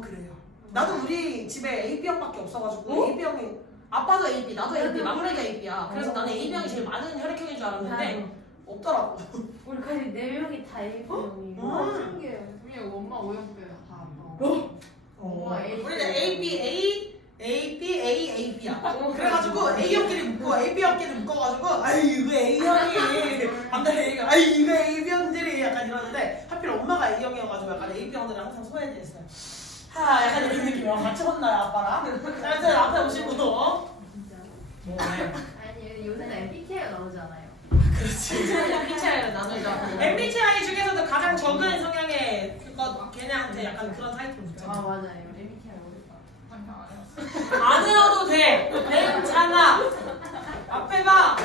그래요. 나도 우리 집에 AB형밖에 없어가지고 AB형이 아빠도 AB, 나도 AB, 막내가 AB야. 그래서 나는 AB형이 제일 많은 혈액형인 줄 알았는데 없더라고. 우리 거의 4명이 다 A형이고. 신기해요. 우리 엄마 오형배야 다 아빠. 엄마 A. 우리는 AB, B야. 그래가지고 A형끼리 묶고 AB형끼리 묶어가지고 아이 이거 A형이 반대로 A가 아이 이거 AB형들이 약간 이러는데 하필 엄마가 A형이어가지고 약간 AB형들을 항상 소외됐어요. 약간 이런 느낌이야. 같이 혼나요 아빠랑. 자, 일단 앞에 오시고 뭐 왜? 아니 요새는 MBTI가 나오잖아요. 그렇지. MBTI를 나누죠. MBTI 중에서도 가장 적은 성향의 그거 걔네한테 약간 그런 타이틀을 줬죠. 아 맞아요. MBTI 어렵다. 잠깐 안 해봤어. 안 외워도 돼. 괜찮아. 앞에 봐.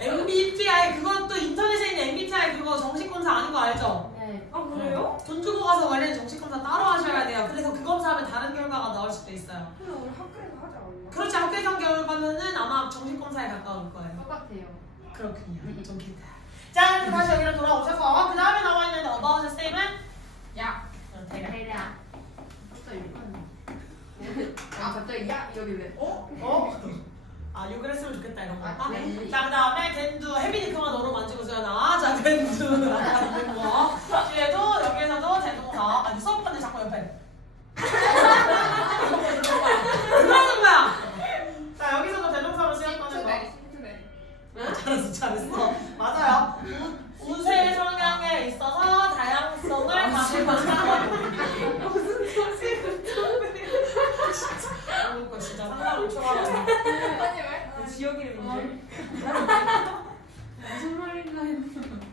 MBTI 그것도 인터넷에 있는 MBTI 그거 정식 검사 아닌 거 알죠? 네. 아 그래요? 돈 주고 가서 관련 정식 검사 따로 하셔야 돼요. 그래서 그 검사하면 다른 결과가 나올 수도 있어요. 근데 우리 학교에서 하지 않았나? 그렇지 학교에서 한 결과는 아마 정식 검사에 가까울 거예요. 똑같아요. 그렇군요. 좀 기대. 자, 그럼 다시 여기로 돌아오셔서 그 다음에 나와 있는 about the statement. 야. 대략. 대략. 또 읽었네. 아 갑자기 야 이러길래. 아, 욕을 했으면 좋겠다 이런 거. 아, 네. 자, 그 다음에 댄두 혜빈이 그만 너로 만지고서요 나. 자, 댄두 있는 거. 뒤에도 여기에서도 대동사. 아니 수업하는데 자꾸 옆에. 그러는 거야. 자, 여기서도 대동사로 쓰였다는 거. 잘했어. 맞아요. 우세 성향에 있어서 다양성을 가질 만한 무슨 소리야? 진짜 상상을 초월하네. 아니 왜? 지역 이름인데. 무슨 말인가 했는데.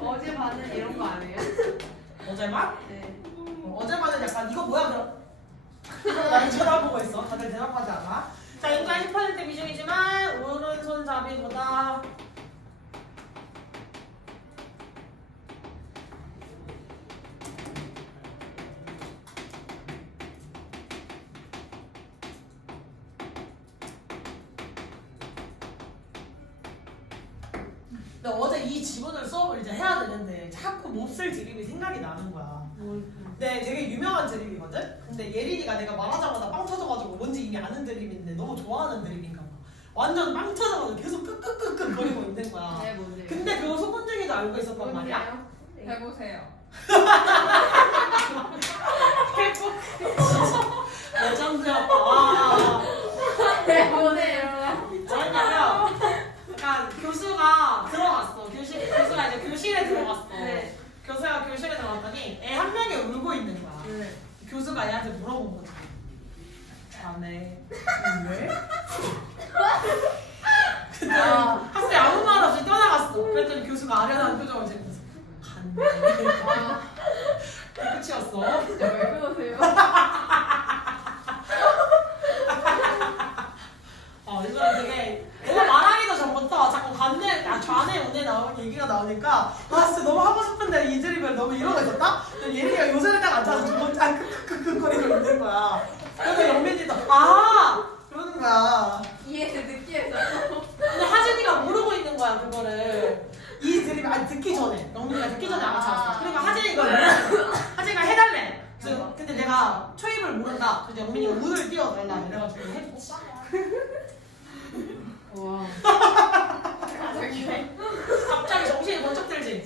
어제 반은 이런 거 아니에요? 어제만? 네. 어제만은 약간 이거 뭐야 그럼? 나를 쳐다보고 있어. 다들 대답하지 않아. 자, 인간 10% 비중이지만 오른손잡이보다 근데 어제 이 지문을 수업을 이제 해야 되는데 자꾸 몹쓸 드립이 생각이 나는 거야. 네, 되게 유명한 드립이거든? 근데 예린이가 내가 말하자마자 빵 터져가지고 뭔지 이미 아는 드립인데 너무 좋아하는 드립인가 봐. 완전 빵 터져가지고 계속 끄끄끄끄 거리고 있는 거야. 네 뭔데요? 근데 그거 소문쟁이도 알고 있었단 말이야. 뭔데요? 네. 해보세요. 레전드였다. 와. 네 뭔데요? 뭐냐면 약간 교수가 들어갔어. 교수가 이제 교실에 들어갔어. 네. 교수가 교실에 들어갔더니 애 한 명이 울고 있는 거야. 네. 교수가 애한테 물어본 거지. 자네 왜? 근데 학생이 아무 말 없이 떠나갔어. 그랬더니 교수가 아련한 표정을 짓면서 갔네. 끝이었어. 진짜 왜 그러세요? 이거는 되게 내가 말하기도 전부터 자꾸 갔네, 좌네, 우네 나오는 얘기가 나오니까 진짜 너무 하고 싶은데 이 드립을 너무 이러고 있었다? 예린이가 요새를 딱 앉아서 두 번째 크크크크거리고 있는 거야. 그래서 영민이도 그러는 거야. 이해를 느끼해서. 근데 하진이가 모르고 있는 거야 그거를. 이 드립 듣기 전에 영민이가 듣기 전에 알아차렸어. 그러니까 하진이가 해달래. 그래서 근데 내가 초입을 모른다. 그래서 영민이가 운을 띄워달라 이래가지고 해줬어. 와. 갑자기 정신이 번쩍 들지?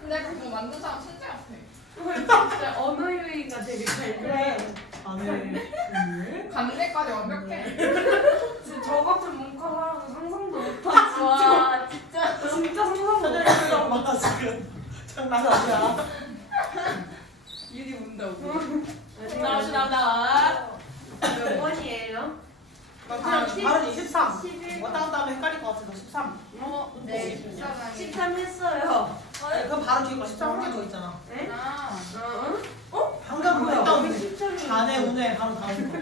근데 그거 만든 사람 천재 같아. 진짜 언어 유희가 되게 잘 그래. 네. 간대까지 완벽해. 진짜 저 같은 문과 사람은 상상도 못하지. 와 진짜. 진짜 상상도 다들 못하지. 그런 거 지금 장난 아니야. 유리 운다고. 나옵시다. 몇 번이에요? 그냥 발은 23. 11. 왔다 갔다 하면 헷갈릴 것 같아서 13. 네. 13 했어요. 그럼 바로 뒤에 13 한 개 더 있잖아. 네? 아. 방금 뭐 했다 오지? 13이. 좌네 우네 바로 다음 거.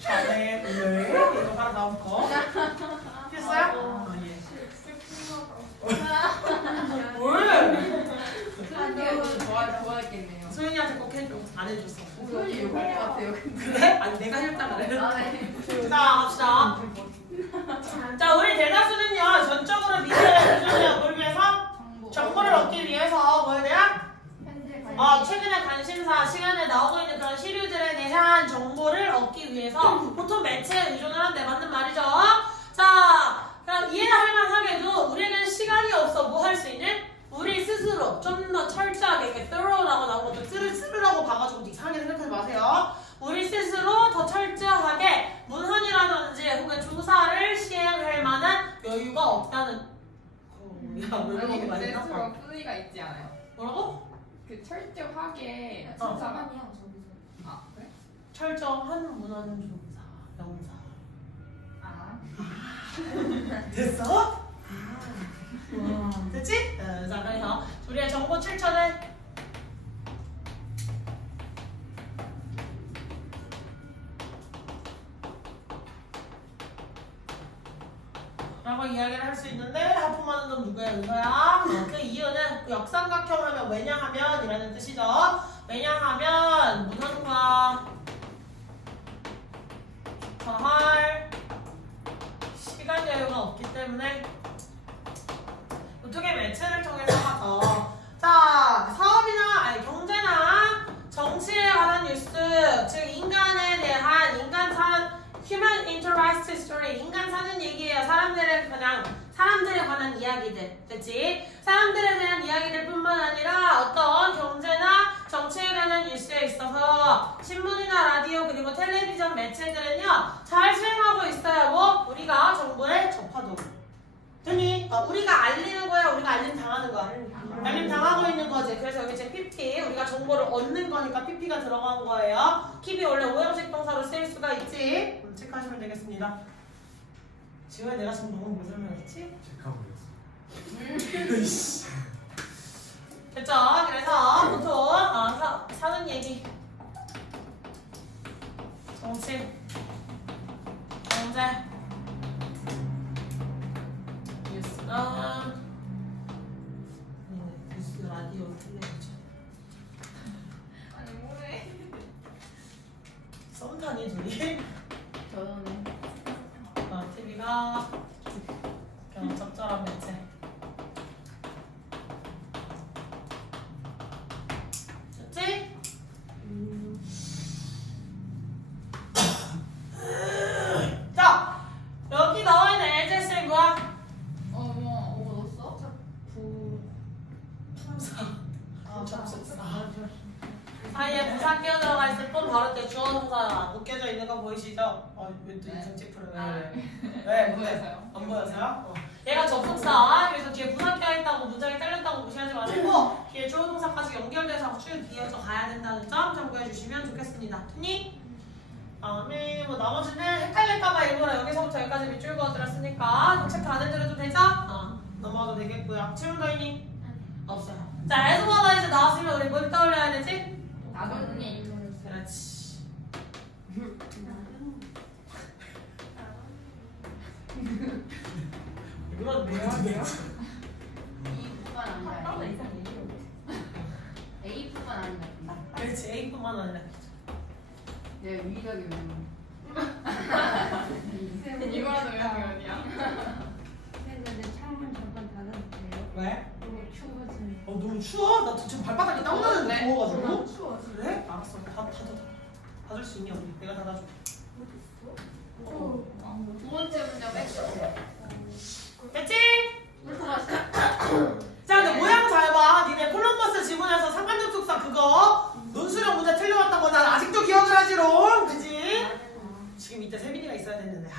좌네 우네 이거 바로 다음 거. 됐어요? 예. 뭘? 언니가 좋아했겠네요. 소연이한테 꼭 해줘. 안 해줬어. 소연이 욕할 것 같아요. 그래? 아니 내가 했다 그래. 아 네. 자 갑시다. 자 우리 대다수는요 전적으로 미래의 기준을 보기 위해서 정보를 얻기 위해서 뭐에 대한 현재 최근의 관심사 시간에 나오고 있는 그런 시류들에 대한 정보를 얻기 위해서 보통 매체에 의존을 한대. 맞는 말이죠. 자, 그럼 이해할 만하게도 우리는 시간이 없어. 뭐 할 수 있는? 우리 스스로 좀 더 철저하게 이렇게 thorough라고 나오고 또 쓰르라고 봐가지고 이상하게 생각하지 마세요. 우리 스스로 더 철저하게 문헌이라든지 혹은 조사를 시행할 만한 여유가 없다는. 야, 왜 아니 그렇게 말했나? 근데 F가 있지 않아요? 뭐라고? 그 철저하게 잠깐만요 저기서. 아 그래? 철저한 문헌 조사 명사. 아 됐어? 됐지? 자, 그래서 우리의 정보 출처는 라고 이야기를 할 수 있는데 하품하는 건 누구의 의도야? 그 이유는 그 역삼각형 하면 왜냐하면 이라는 뜻이죠. 왜냐하면 문헌과 더할 시간 여유가 없기 때문에 어떻게 매체를 통해서 하죠. 자, 사업이나 경제나 정치에 관한 뉴스, 즉 인간에 대한 인간 사는 human interest story, 인간 사는 얘기예요. 사람들에 관한 이야기들, 그렇지? 사람들에 대한 이야기들 뿐만 아니라 어떤 경제나 정치에 관한 뉴스에 있어서 신문이나 라디오 그리고 텔레비전 매체들은요 잘 수행하고 있어요. 뭐? 우리가 정보를 접하도록. 됐니? 우리가 알리는 거야? 우리가 알림 당하는 거야? 알림 당하고 있는 거지. 그래서 여기 이제 PP, 우리가 정보를 얻는 거니까 PP가 들어간 거예요. keep이 원래 오형식 동사로 쓰일 수가 있지. 체크하시면 되겠습니다. 지금 내가 지금 너무 못 설명했지? 체크하고 됐죠? 그래서 보통 사는 얘기, 정치, 경제, 뉴스나 뉴스, 라디오, 텔레비전. 아니 뭐래? 썸타니 둘이? 저는 TV가 그냥 적절한 매체. 됐지? 자, 여기 나와 있는 LJ쌤 뭐야? 뭐 넣었어? 품사. 사이에 부사 끼어 들어가 있을 뿐 바로 때 주어 동사 묶여져 있는 거 보이시죠? 왜 또 인상 찌푸려? 왜? 보여서요? 안 보여서요? 얘가 접속사. 그래서 뒤에 부사 끼어 있다고 문장이 잘렸다고 무시하지 마시고 뒤에 주어 동사까지 연결돼서 쭉 이어져 가야 된다는 점 참고해 주시면 좋겠습니다. 됐니? 다음에 뭐 나머지는 헷갈릴까봐 일부러 여기서부터 여기까지 밑줄 그어드렸으니까 체크 안 해드려도 되죠? 넘어가도 되겠고요. 질문 더 있니? 없어요. 자, 에스버다이즈 나왔으면 우리 뭘 떠올려야 되지? 나도님. 그렇지. 이건 뭐야? E뿐만 아니라 A뿐만 아니라 그렇지. A뿐만 아니라. 내 위력이 이거라도 외우는 게 어디야? 근데 창문 잠깐 닫아도 돼요? 왜? 너무 추워지네. 너무 추워? 나 지금 발바닥이 땀 나는데 네. 더워가지고. 추워. 그래? 알았어. 닫을 수 있니 언니? 내가 닫아줘. 두 번째 문제 뺐어. 됐지? 훑어봤어. 자, 근데 모양 잘 봐. 니네 콜럼버스 지문에서 상관접속사 그거 논술형 문제 틀려왔다고 난 아직도 기억을 하지롱. 그지? 지금 이때 세빈이가 있어야 됐는데.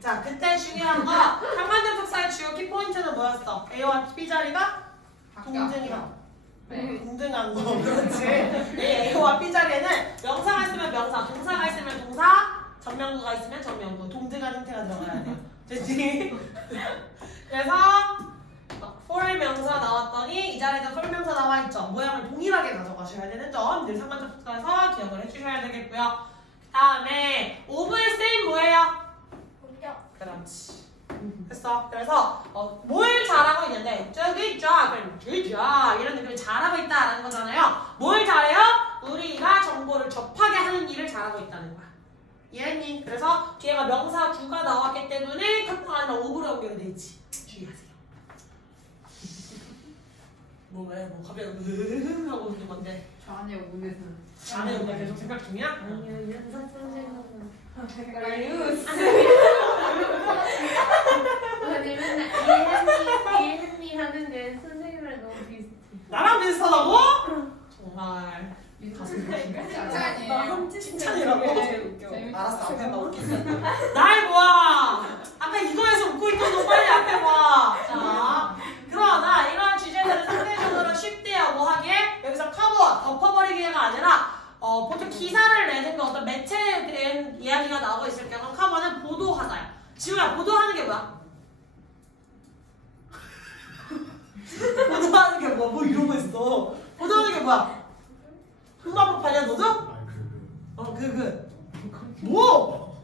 자, 그때 중요한 거 상관접속사의 주요 키포인트는 뭐였어? A와 B 자리가 동등이랑 네. 동등한 거. 그렇지. A와 B 자리에는 명사가 있으면 명사, 동사가 있으면 동사, 전명구가 있으면 전명구, 동등한 형태가 들어가야 돼요. 됐지? 그래서 for 명사 나왔더니 이 자리에도 for 명사 나와 있죠. 모양을 동일하게 가져가셔야 되는 점 늘 상관접속사에서 기억을 해주셔야 되겠고요. 그 다음에 of의 same 뭐예요? 그렇지. 됐어. 그래서 뭘 잘하고 있는데 저기 그럼 이런 느낌을 잘하고 있다라는 거잖아요. 뭘 잘해요? 우리가 정보를 접하게 하는 일을 잘하고 있다는 거야. 이해했니? 그래서 뒤에가 명사 구가 나왔기 때문에 탁구가 아니라 오브로 연결이 돼 있지. 주의하세요. 뭐 왜? 뭐 갑자기 하고 있는 건데 자네 오늘은 자네 오늘 계속 생각 중이야? 아니요, 연사 선생님은. 라이우스 아니, 맨날 이해한니 하는데 선생님이랑 너무 비슷해. 나랑 비슷하다고? 정말 칭찬이에요. 칭찬이라고? 재밌다. 알았어 앞에 봐 웃긴다 날 보아 아까 이거에서 웃고 있던 너 빨리 앞에 봐자 그러나 이러한 주제들을 상대적으로 쉽대요 뭐 하기에 여기서 커버 덮어버리기가 아니라 보통 기사를 내는 거 어떤 매체에 대한 이야기가 나오고 있을 경우 커버는 보도하다야 지우야 보도하는 게 뭐야? 보도하는 게 뭐야? 뭐 이러고 있어 보도하는 게 뭐야? 흑마법하냐 너도? 뭐?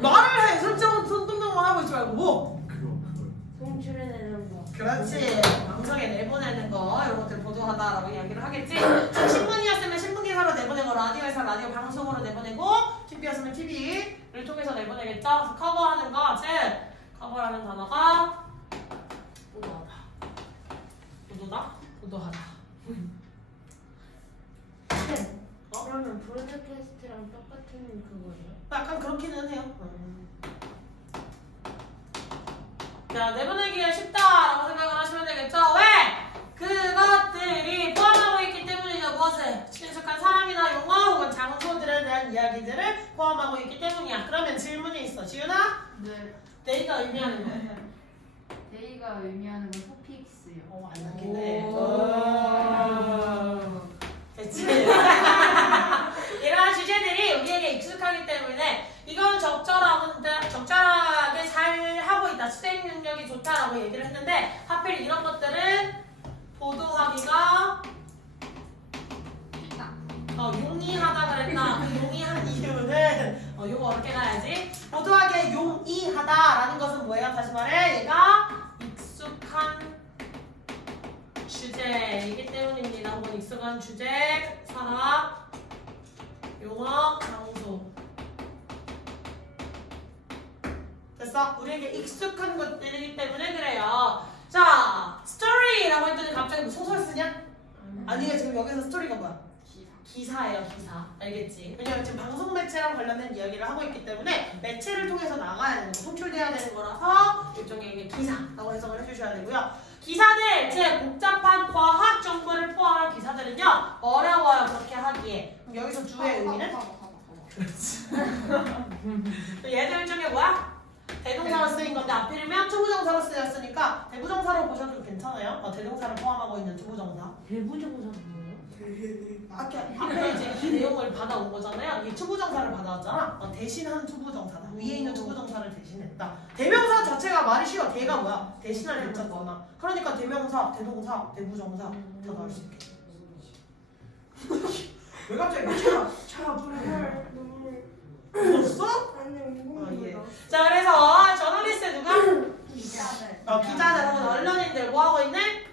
말을 해! 손동작만 하고 있지 말고 뭐? 송출해내는 거. 그렇지 방송에 내보내는 거 이런 것들 보도하다라고 이야기를 하겠지 자, 신문이었으면 신문기사로 내보내고 라디오에서 라디오 방송으로 내보내고 TV였으면 TV를 통해서 내보내겠죠 그래서 커버하는 거 즉 커버라는 단어가 보도하다 보도하다 그러면 브로드캐스트랑 똑같은 그거예요? 약간 그렇기는 해요 자, 내보내기가 쉽다라고 생각을 하시면 되겠죠? 왜? 그것들이 포함하고 있기 때문이죠. 무엇을? 친숙한 사람이나 용어 혹은 장소들에 대한 이야기들을 포함하고 있기 때문이야. 그러면 질문이 있어. 지윤아? 네. 데이가 의미하는 거. 데이가 의미하는 건 토픽스요. 안 맞긴 해. 됐지? 이러한 주제들이 우리에게 익숙하기 때문에 이건 적절하게 잘 하고 있다. 수행 능력이 좋다라고 얘기를 했는데 하필 이런 것들은 보도하기가 용이하다 그랬나? 그 용이한 이유는 요거 어렵게 가야지. 보도하기에 용이하다라는 것은 뭐예요? 다시 말해. 얘가 익숙한 주제이기 때문입니다. 혹은 익숙한 주제, 사람, 용어, 장소. 됐어? 우리에게 익숙한 것들이기 때문에 그래요. 자, 스토리라고 했더니 갑자기 무슨 소설 쓰냐? 아니에요. 지금 여기서 스토리가 뭐야? 기사예요, 기사. 알겠지? 왜냐면 지금 방송 매체랑 관련된 이야기를 하고 있기 때문에 매체를 통해서 나가야 되는 거, 송출돼야 되는 거라서 일종의 이게 기사라고 해석을 해주셔야 되고요. 기사들, 즉 복잡한 과학 정보를 포함한 기사들은요 어려워요. 그렇게 하기에. 그럼 여기서 주의 의미는? 그렇지. 얘들 중에 뭐야? 대동사로 쓰인 건데 앞이면 투부정사로 쓰였으니까 대부정사로 보셔도 괜찮아요. 대동사를 포함하고 있는 투부정사. 대부정사는 뭐예요? 앞에 이제 이 내용을 받아온 거잖아요. 이 투부정사를 받아왔잖아. 대신한 투부정사다. 위에 있는 투부정사를 대신했다. 대명사 자체가 말이 쉬워. 대가 뭐야? 대신할 했잖아. 그러니까 대명사, 대동사, 대부정사 다 나올 수 있게. 왜 갑자기 차 불을 웃었어? 예. 자, 그래서 저널리스트 누가? 기자들. 기자들 혹은 언론인들 뭐 하고 있네?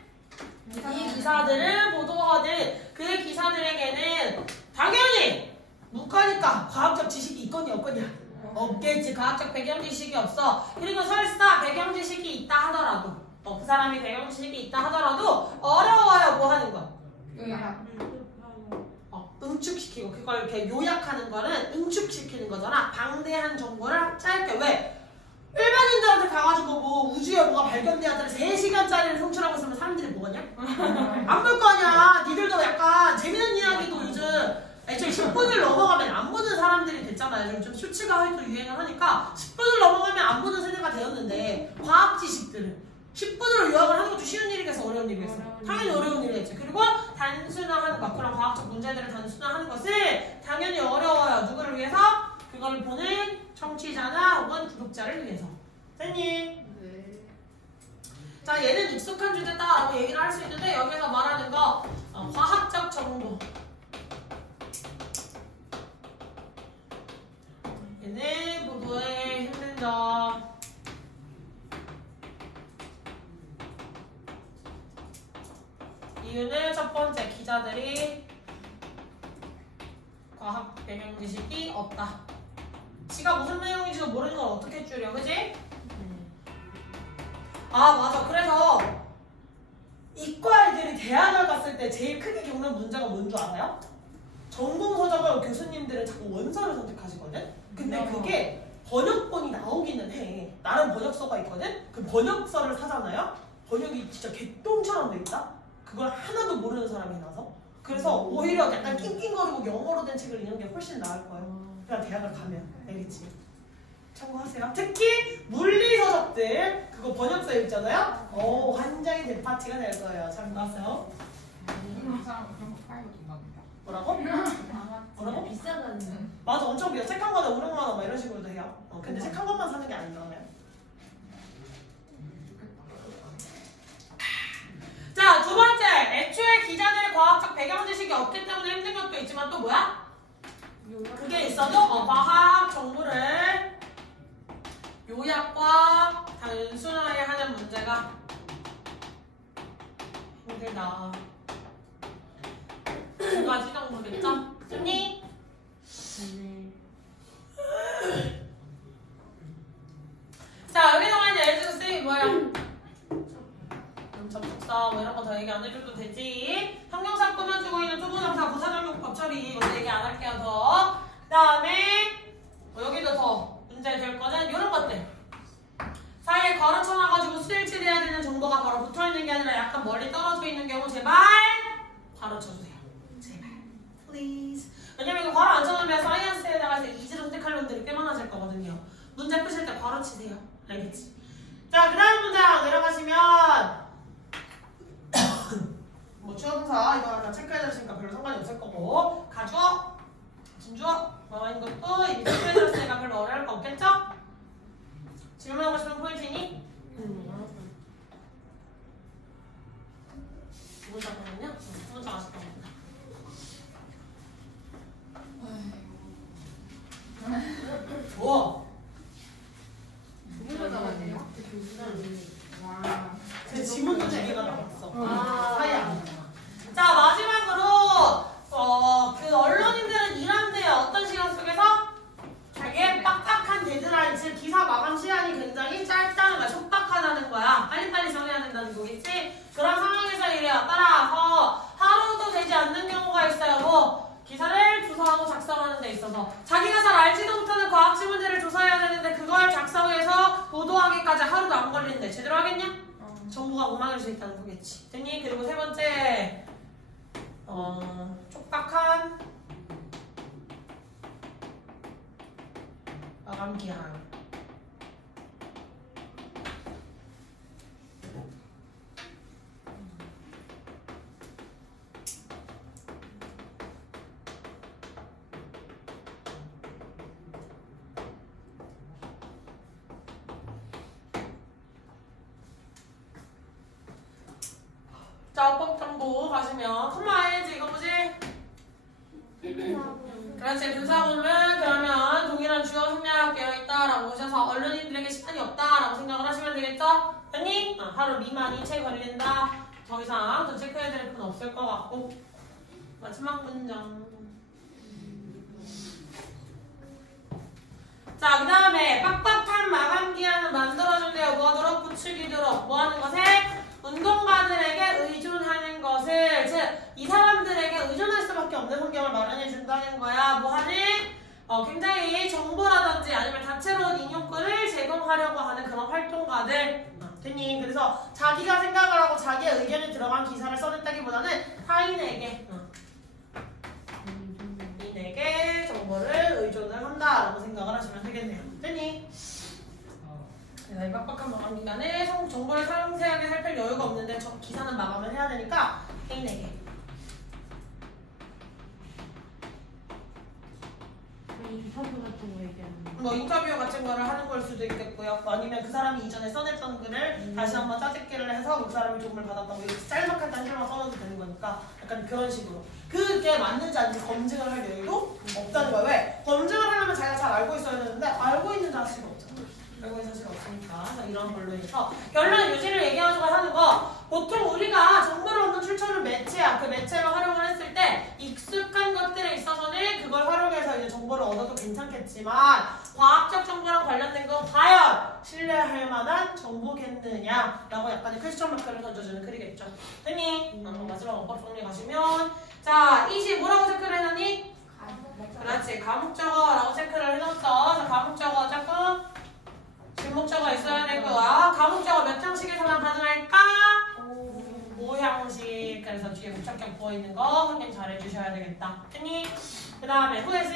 이 기사들을 보도하는 그 기사들에게는 당연히 문과니까 과학적 지식이 있거니 없거냐? 없겠지. 과학적 배경 지식이 없어. 그리고 설사 배경 지식이 있다 하더라도 그 사람이 배경 지식이 있다 하더라도 어려워요. 뭐 하는 거? 요약. 응축시키고 그걸 이렇게 요약하는 거는 응축시키는 거잖아. 방대한 정보를 짧게. 왜? 일반인들한테 가가지고 뭐 우주에 뭐가 발견되었다는 3시간짜리를 송출하고 있으면 사람들이 뭐겠냐? 안 볼 거 아니야. 니들도 약간 재밌는 이야기도 요즘 애초에 10분을 넘어가면 안 보는 사람들이 됐잖아요. 요즘 슈츠가 또 유행을 하니까 10분을 넘어가면 안 보는 세대가 되었는데 과학 지식들은 10분으로 요약을 하는 것도 쉬운 일이겠어? 어려운 일이겠어? 당연히 어려운 일이겠지. 그리고 단순화하는 것, 그런 과학적 문제들을 단순화하는 것을 당연히 어려워요. 누구를 위해서? 그걸 보는 청취자나 혹은 구독자를 위해서. 됐니? 네. 자, 얘는 익숙한 주제다라고 얘기를 할 수 있는데 여기서 말하는 거 과학적 정보. 얘는 보도에 힘든 점. 이유는 첫 번째, 기자들이 과학 배경 지식이 없다. 지가 무슨 내용인지도 모르는 걸 어떻게 줄여, 그지? 아, 맞아. 그래서 이과 애들이 대학을 갔을 때 제일 크게 겪는 문제가 뭔 줄 알아요? 전공 서적을 교수님들은 자꾸 원서를 선택하시거든? 근데 그게 번역본이 나오기는 해. 나름 번역서가 있거든? 그 번역서를 사잖아요? 번역이 진짜 개똥처럼 돼 있다? 그걸 하나도 모르는 사람이 나서. 그래서 오히려 약간 낑낑거리고 영어로 된 책을 읽는 게 훨씬 나을 거예요. 그냥 대학을 가면. 알겠지? 참고하세요. 특히 물리서적들 그거 번역서 읽잖아요? 완전히 대파티가 될 거예요. 참고하세요. 그 사람은 그런 거 팔고 준다는데. 뭐라고? 뭐라고? 비싸다는. 맞아, 엄청 비싸. 책 한 권에 500만 원 막 이런 식으로도 해요. 근데 책 한 권만 사는 게 아니잖아요. 자, 두 번째. 애초에 기자들의 과학적 배경 지식이 없기 때문에 힘든 것도 있지만 또 뭐야? 그게 있어도 과학 정보를 요약과 단순하게 하는 문제가 힘들다. 두 가지 정도겠죠? 됐니? 자, 여기서만 이제 예를 들어서 쌤이 뭐예요? 접속사 뭐 이런 거 더 얘기 안 해줘도 되지. 형용사 꾸며주고 있는 투부정사 부사적용법 처리 이것도 얘기 안 할게요. 더. 그 다음에 뭐 여기도 더 문제 될 거는 이런 것들. 사이에 괄호 쳐놔가지고 수일치해야 되는 정보가 바로 붙어있는 게 아니라 약간 멀리 떨어져 있는 경우 제발 괄호 쳐주세요. 제발. Please. 왜냐면 이거 괄호 안 쳐놓으면 사이언스에다가 이제 이지로 선택할 놈들이 꽤 많아질 거거든요. 문제 푸실 때 괄호 치세요. 알겠지? 자, 그 다음 문장 내려가시면 뭐 주어동사 이거 하나 체크해드렸으니까 별로 상관이 없을 거고 가주어, 진주어 뭐인 것도 이미 체크해드렸으니까 별로 어려울 거 없겠죠? 질문하고 싶은 포인트 있니? 잠깐만요. 문자 아쉽다. 뭐? 누구로 나왔네요? 와. 제 지문도 4개가 나왔어. 사이 안 나와. 자, 마지막으로 그 언론인들은 일하는데요. 어떤 시간 속에서? 자기의 빡빡한 데드라인, 즉 기사 마감 시간이 굉장히 짧다는 거야. 촉박하다는 거야. 빨리빨리 정해야 된다는 거겠지? 그런 상황에서 일해요. 따라서 하루도 되지 않는 경우가 있어요. 뭐 기사를 주소하고 작성하는 데 있어서 자기가 잘 알지도 못하는 과학 지문들을 조사해야 되는데 그걸 작성해서 보도하기까지 하루도 안 걸리는데 제대로 하겠냐? 정보가 엉망일 수 있다는 거겠지. 됐니? 그리고 세 번째 촉박한 마감 기한. 자, 어법정보 가시면 컴마해야지 이거 뭐지? 그렇지. 분사구문은 그러면 동일한 주어 생략 되어 있다라고 보셔서 언론인들에게 시간이 없다라고 생각을 하시면 되겠죠? 됐니? 하루 미만이 채 걸린다. 더 이상 더 체크해야 될 건 없을 것 같고 마지막 문장. 자, 그 다음에 빡빡한 마감 기한을 만들어준대요. 뭐 하도록? 부추기도록. 뭐 하는 것에? 운동가들에게 의존하는 것을, 즉 이 사람들에게 의존할 수밖에 없는 환경을 마련해 준다는 거야. 뭐 하는? 굉장히 정보라든지 아니면 다채로운 인용권을 제공하려고 하는 그런 활동가들. 됐니? 그래서 자기가 생각을 하고 자기의 의견이 들어간 기사를 써냈다기보다는 타인에게 정보를 의존을 한다라고 생각을 하시면 되겠네요. 됐니? 이 빡빡한 마감 기간에 정보를 상세하게 살필 여유가 없는데 저 기사는 마감을 해야 되니까 타인에게. 인터뷰 같은 거 얘기하는 거. 뭐 인터뷰 같은 거를 하는 걸 수도 있겠고요. 아니면 그 사람이 이전에 써냈던 글을 다시 한번 짜집기를 해서 그 사람이 도움을 받았던 거 이렇게 짤막할 때 한 줄만 써놔도 되는 거니까 약간 그런 식으로 그게 맞는지 아닌지 검증을 할 여유도 없다는 거예요. 왜? 검증을 하려면 자기가 잘 알고 있어야 되는데 알고 있는 자식이 없잖아. 알고 있는 자식이 없으니까 이런 걸로 해서 결론 유지를 얘기하자고 하는 거 보통 우리가 정보를 얻는 출처는 매체야. 그 매체를 활용을 했을 때 익숙한 것들에 있어서는 그걸 활용해서 이제 정보를 얻어도 괜찮겠다. 괜찮겠지만 과학적 정보랑 관련된 거 과연 신뢰할 만한 정보겠느냐라고 약간의 퀘스천 마크를 던져주는 글이겠죠. 됐니? 마지막 어법 정리 가시면 자, 20 뭐라고 체크를 해놨니? 그렇지, 과목적어라고 체크를 해놨어. 자, 과목적어 자꾸 질목적어 있어야 될 거야. 과목적어 몇 형식에서만 가능할까? 5형식. 그래서 뒤에 목적격 부어있는 거 확인 잘 해주셔야 되겠다. 됐니? 그 다음에 후에스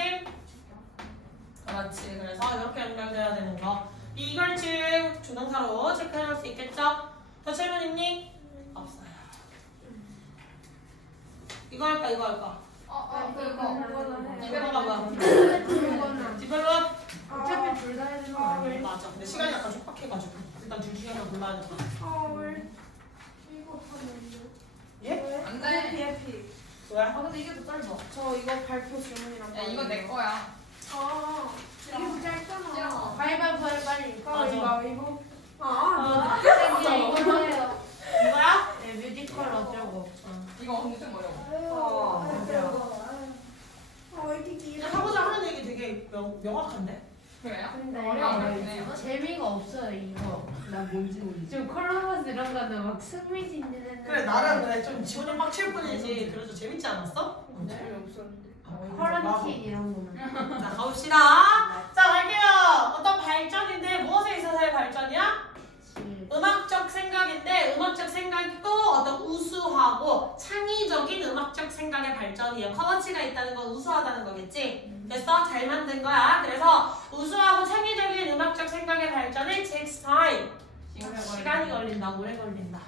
그렇지. 그래서 이렇게 연결돼야 되는 거. 이걸 즉 조동사로 체크해놓을 수 있겠죠? 더 질문 있니? 없어요. 이거 할까? 이거 할까? 이거가 뭐야? 디벨롭? 어차피 둘 다 해야 되는 거 아니에요? 맞아. 근데 시간이 약간 촉박해가지고 일단 둘 중에 하나 골라야 돼. 이거 하면 예? 안 돼. PFP. 뭐야? 아 근데 이게 더 짧아. 저 이거 발표 질문이랑. 야, 이거 내 거야. 아, 이게 더 짧잖아. 싫어. 가위바위보 해 빨리. 가위바위보. 아, 이걸로 해요. 이거야? 네, 뮤지컬 어쩌고. 이거 엄청 어려워. 이렇게 길어. 하고자 하는 얘기 되게 명확한데? 그래요? 근데 어려워요. 재미가 없어요 이거. 나 뭔지 모르지. 좀 컬러버스 이런 거는 막 승리진진했는데. 그래, 나는 그래 좀 지원이 빡칠 뿐이지. 그래도 재밌지 않았어? 재미없었는데. 나도. 커런티 이런 거는. 자, 가봅시다. 자, 갈게요. 어떤 발전인데 무엇에 있어서의 발전이야? 음악적 생각인데 음악적 생각이 또 어떤 우수하고 창의적인 음악적 생각의 발전이에요. 퀄러치가 있다는 건 우수하다는 거겠지? 됐어? 잘 만든 거야. 그래서 우수하고 창의적인 음악적 생각의 발전은 takes time. 시간이 걸린다. 오래 걸린다.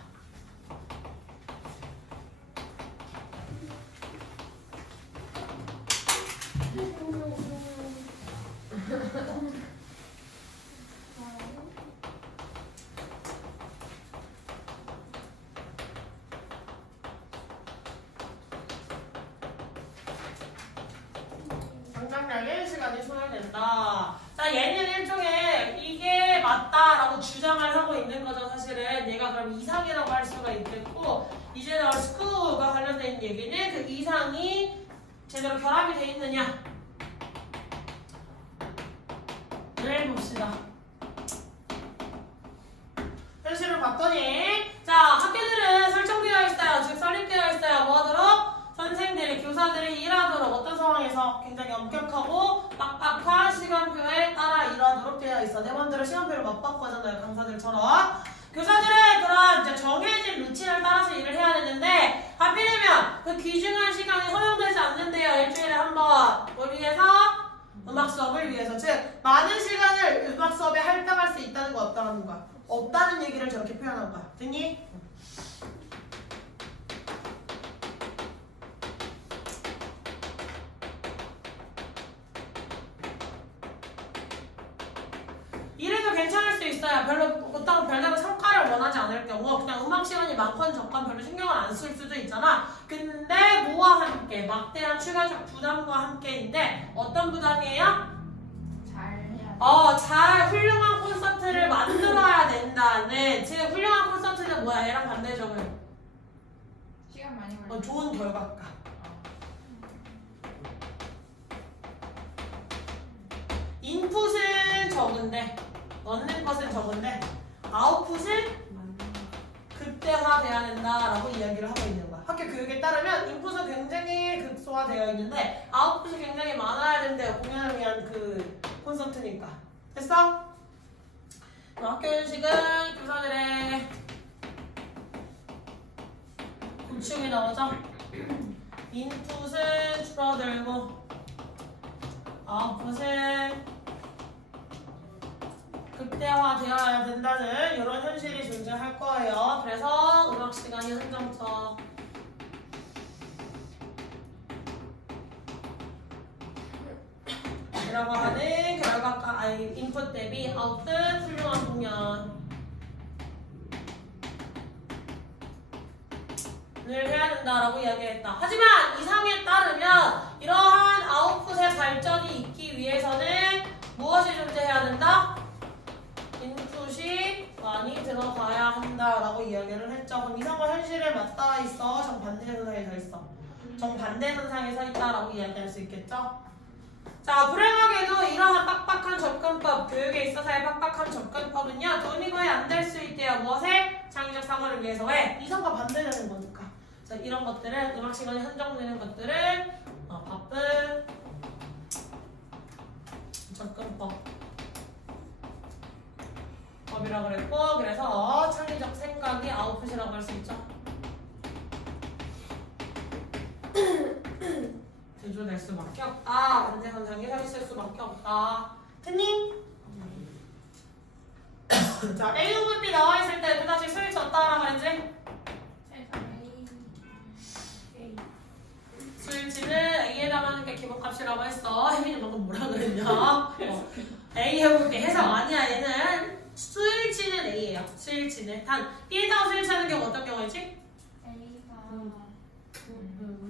당장날의 시간이 소요된다. 자, 얘는 일종의 이게 맞다라고 주장을 하고 있는 거죠. 사실은 얘가 그럼 이상이라고 할 수가 있겠고 이제 나올 스쿠가 관련된 얘기는 그 이상이 제대로 결합이 돼 있느냐 를 봅시다. 현실을 봤더니 자, 학교들은 설정되어 있어요. 즉 설립되어 있어요. 뭐하도록? 선생들이, 교사들이 일하도록 어떤 상황에서 굉장히 엄격하고 빡빡한 시간표에 따라 일하도록 되어 있어. 내 맘대로 시간표를 못 바꿔 하잖아요. 강사들처럼. 교사들은 그런 이제 정해진 루틴을 따라서 일을 해야 되는데 하필이면 그 귀중한 시간이 허용되지 않는데요. 일주일에 한 번. 뭘 위해서? 음악 수업을 위해서. 즉 많은 시간을 음악 수업에 할당할 수 있다는 거 없다는 거야. 없다는 얘기를 저렇게 표현한 거야. 됐니? 이래도 괜찮을 수 있어요. 별다른 성과를 원하지 않을 경우 그냥 음악 시간이 많건 적건 별로 신경을 안 쓸 수도 있잖아. 근데 뭐와 함께? 막대한 추가적 부담과 함께인데 어떤 부담이에요? 잘 훌륭한 콘서트를 만들어야 된다는 즉 훌륭한 콘서트는 뭐야? 얘랑 반대적을 시간 많이 걸려. 좋은 결과가 인풋은 적은데 넣는 것은 적은데 아웃풋은 극대화돼야 된다라고 이야기를 하고 있는 거야. 학교 교육에 따르면 인풋은 굉장히 극소화되어 있는데 아웃풋이 굉장히 많아야 된대요. 공연을 위한 그 콘서트니까. 됐어? 학교 연식은 교사들의 구축이 나오죠? 인풋은 줄어들고 아웃풋은 극대화되어야 된다는 이런 현실이 존재할 거예요. 그래서 음악 시간이 한정적. 이라고 하는 결과가 인풋 대비 아웃풋 훌륭한 공연을 해야 된다라고 이야기했다. 하지만 이상에 따르면 이러한 아웃풋의 발전이 있기 위해서는 무엇이 존재해야 된다? 인풋이 많이 들어가야 한다라고 이야기를 했죠. 그럼 이상과 현실에 맞닿아 있어? 정반대 현상에 서 있어? 정반대 현상에 서 있다라고 이야기할 수 있겠죠? 자, 불행하게도 이러한 빡빡한 접근법, 교육에 있어서의 빡빡한 접근법은요, 도움이 거의 안 될 수 있대요. 무엇에? 창의적 사고를 위해서. 왜? 이성과 반대되는 거니까. 자, 이런 것들을, 음악 시간이 한정되는 것들을 바쁜 접근법 법이라고 그랬고, 그래서 창의적 생각이 아웃풋이라고 할 수 있죠. 대조될 수밖에 없다. 반대 현상이 서 있을 수밖에 없다. 됐니? 자, A 부분 B 나와 있을 때 또다시 스위치 없다라고 그랬지? 스위치는 A에 나가는 게 기본값이라고 했어. 혜민이 방금 뭐라 그랬냐? A 해볼 때 해석 아니야. 얘는 스위치는 A예요. 스위치는 단 B에다가 스위치하는 경우 어떤 경우였지?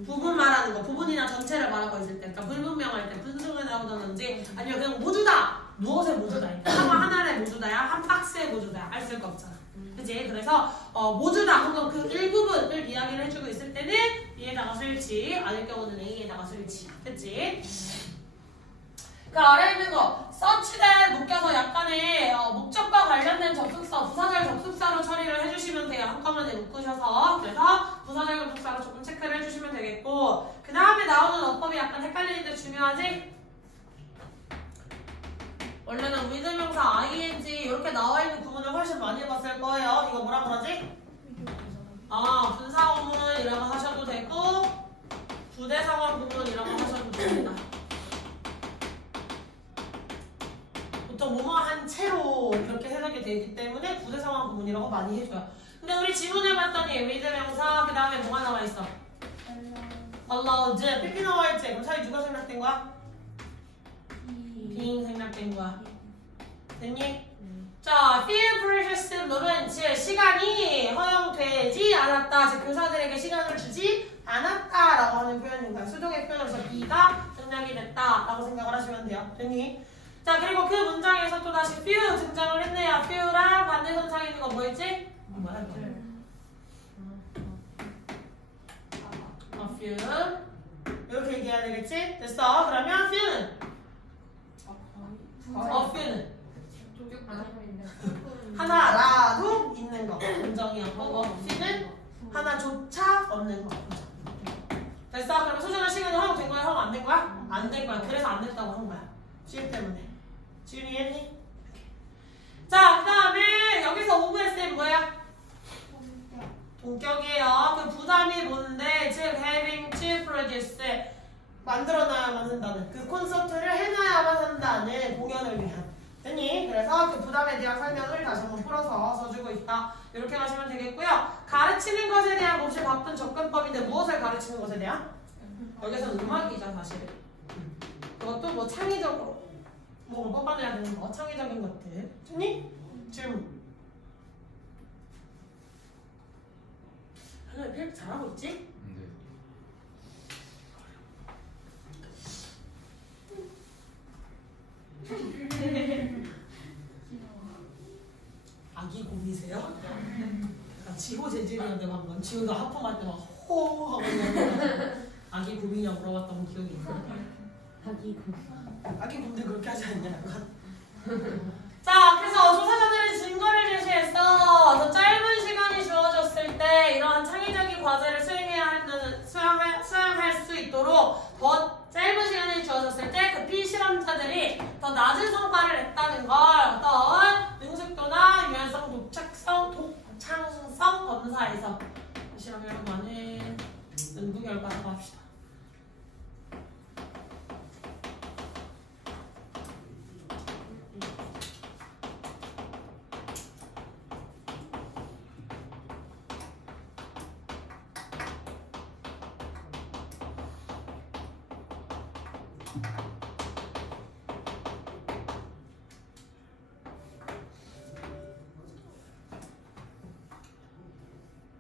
부분 말하는 거, 부분이나 전체를 말하고 있을 때, 그러니까 불분명할 때 분수가 나오던지 아니면 그냥 모두다, 무엇의 모두다, 하나의 모두다야, 한 박스의 모두다야, 알 수가 없잖아. 그치? 그래서 모두다 혹은 그 일부분을 이야기를 해주고 있을 때는 B에다가 스위치, 아닐 경우는 A에다가 스위치. 그치? 그 아래에 있는 거 서치대 묶여서 약간의 목적과 관련된 접속사, 부사절 접속사로 처리를 해주시면 돼요. 한꺼번에 묶으셔서. 그래서 부사절 접속사로 조금 체크를 해주시면 되겠고, 그 다음에 나오는 어법이 약간 헷갈리는데 중요하지? 원래는 위드명사 ing 이렇게 나와 있는 구문을 훨씬 많이 봤을 거예요. 이거 뭐라 그러지? 분사구문이라고 하셔도 되고 부대상황 구문이라고 하셔도 됩니다. 보통 뭐뭐한 채로 이렇게 해석이 되기 때문에 부대상황 구문이라고 많이 해줘요. 근데 우리 지문을 봤더니 위드명사 그 다음에 뭐가 나와 있어? allowed. PP 나와 있지? 그럼 사이 누가 생략된 거야? being 생략된 거야. 됐니? 자, feel precious moment. 시간이 허용되지 않았다. 즉 교사들에게 시간을 주지 않았다라고 하는 표현인 거야. 수동의 표현에서 be가 생략이 됐다라고 생각을 하시면 돼요. 됐니? 자, 그리고 그 문장에서 또 다시 few 등장을 했네요. few랑 반대선상에 있는 거 뭐였지? 뭐야 이거? few. 이렇게 얘기해야 되겠지? 됐어. 그러면 few는? few는? 하나라도 있는 거. 긍정이었고 few는 하나조차 없는 거. 됐어. 그러면 소중한 시간이 허용된 거야? 허용 안 된 거야? 안 된 거야. 그래서 안 됐다고 한 거야. 지금 때문에. 지훈이 했니? 자, 그 다음에 여기서 OVS는 뭐야? 동격이에요. 그 부담이 뭔데? 즉, having to produce. 만들어놔야만 한다는. 그 콘서트를 해놔야만 한다는 공연을 위한. 됐니? 그래서 그 부담에 대한 설명을 다시 한번 풀어서 써주고 있다. 이렇게 하시면 되겠고요. 가르치는 것에 대한 몹시 바쁜 접근법인데 무엇을 가르치는 것에 대한? 여기서는 음악이죠, 사실. 그것도 뭐 창의적으로 뭐 뽑아내야 되는 거, 창의적인 것들. 됐니? 질문. 하늘 필 잘하고 있지? 아기 곰이세요? 약간 지호 재질이었는데 방금 지호가 하품할 때 막 호호 하고 있는데 아기 곰이냐 물어봤던 기억이 있어요. 아기 곰들 그렇게 하지 않냐 약간. 자, 그래서 조사자들은 증거를 제시했어. 더 짧은 시간이 주어졌을 때 이러한 창의적인 과제를 수행할 수 있도록 더 짧은 시간이 주어졌을 때 그 피실험자들이 더 낮은 성과를 냈다는 걸 어떤 능숙도나 유연성, 독창성 검사에서 실험 결과는 연구 결과라고 합시다.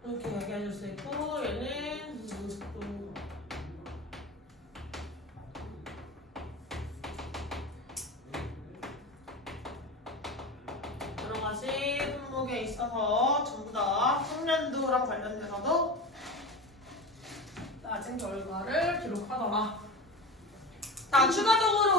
이렇게 얘기해줄 수 있고 얘는 능숙도 여러 가지 품목에 있어서 전부 다 숙련도랑 관련돼서도 낮은 결과를 기록하더라. 자, 추가적으로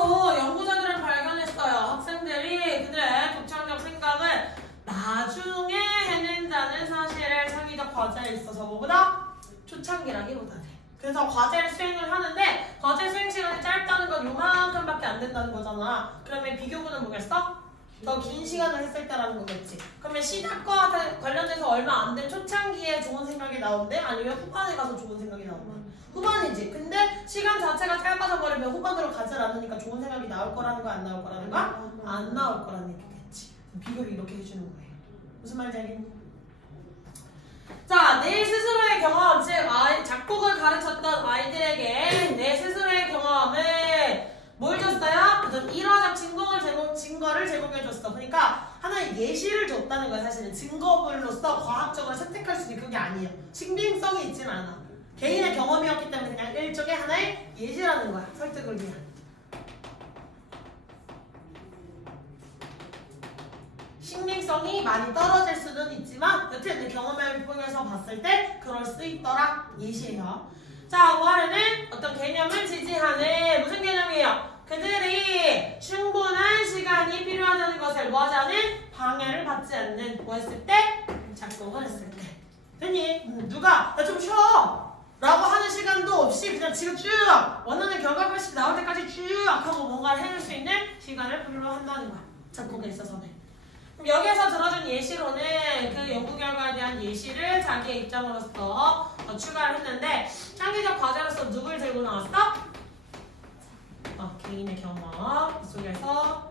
기간에 있어서 뭐보다 초창기라기보다는. 그래서 과제를 수행을 하는데 과제 수행 시간이 짧다는 건 요만큼밖에 안 된다는 거잖아. 그러면 비교구는 뭐겠어? 더 긴 시간을 했을 때라는 거겠지. 그러면 시작과 관련해서 얼마 안 된 초창기에 좋은 생각이 나오는데 아니면 후반에 가서 좋은 생각이 나오는데 후반이지. 근데 시간 자체가 짧아져 버리면 후반으로 가지 않으니까 좋은 생각이 나올 거라는 거 안 나올 거라는 거? 안 나올 거라는 얘기겠지. 비교를 이렇게 해주는 거예요. 무슨 말인지 알겠니? 자, 내 스스로의 경험, 즉 작곡을 가르쳤던 아이들에게 내 스스로의 경험을 뭘 줬어요? 어떤 일화적 증거를 제공해줬어. 그러니까 하나의 예시를 줬다는 거야. 사실은 증거물로서 과학적으로 채택할 수 있는 그게 아니에요. 신빙성이 있지는 않아. 개인의 경험이었기 때문에 그냥 일종의 하나의 예시라는 거야. 설득을 위한. 신빙성이 많이 떨어질 수는 있지만 여튼 내 경험을 통해서 봤을 때 그럴 수 있더라. 예시예요. 자, 뭐하려는? 어떤 개념을 지지하는 무슨 개념이에요? 그들이 충분한 시간이 필요하다는 것을 뭐하자는? 방해를 받지 않는 뭐 했을 때? 작곡을 했을 때. 됐니? 누가 나 좀 쉬어! 라고 하는 시간도 없이 그냥 지금 쭉 원하는 결과가 나올 때까지 쭉 하고 뭔가를 해낼 수 있는 시간을 필요한다는 거야. 작곡에 있어서는. 여기에서 들어준 예시로는 그 연구 결과에 대한 예시를 자기의 입장으로서 추가를 했는데 창의적 과제로서 누굴 들고 나왔어? 개인의 경험 속에서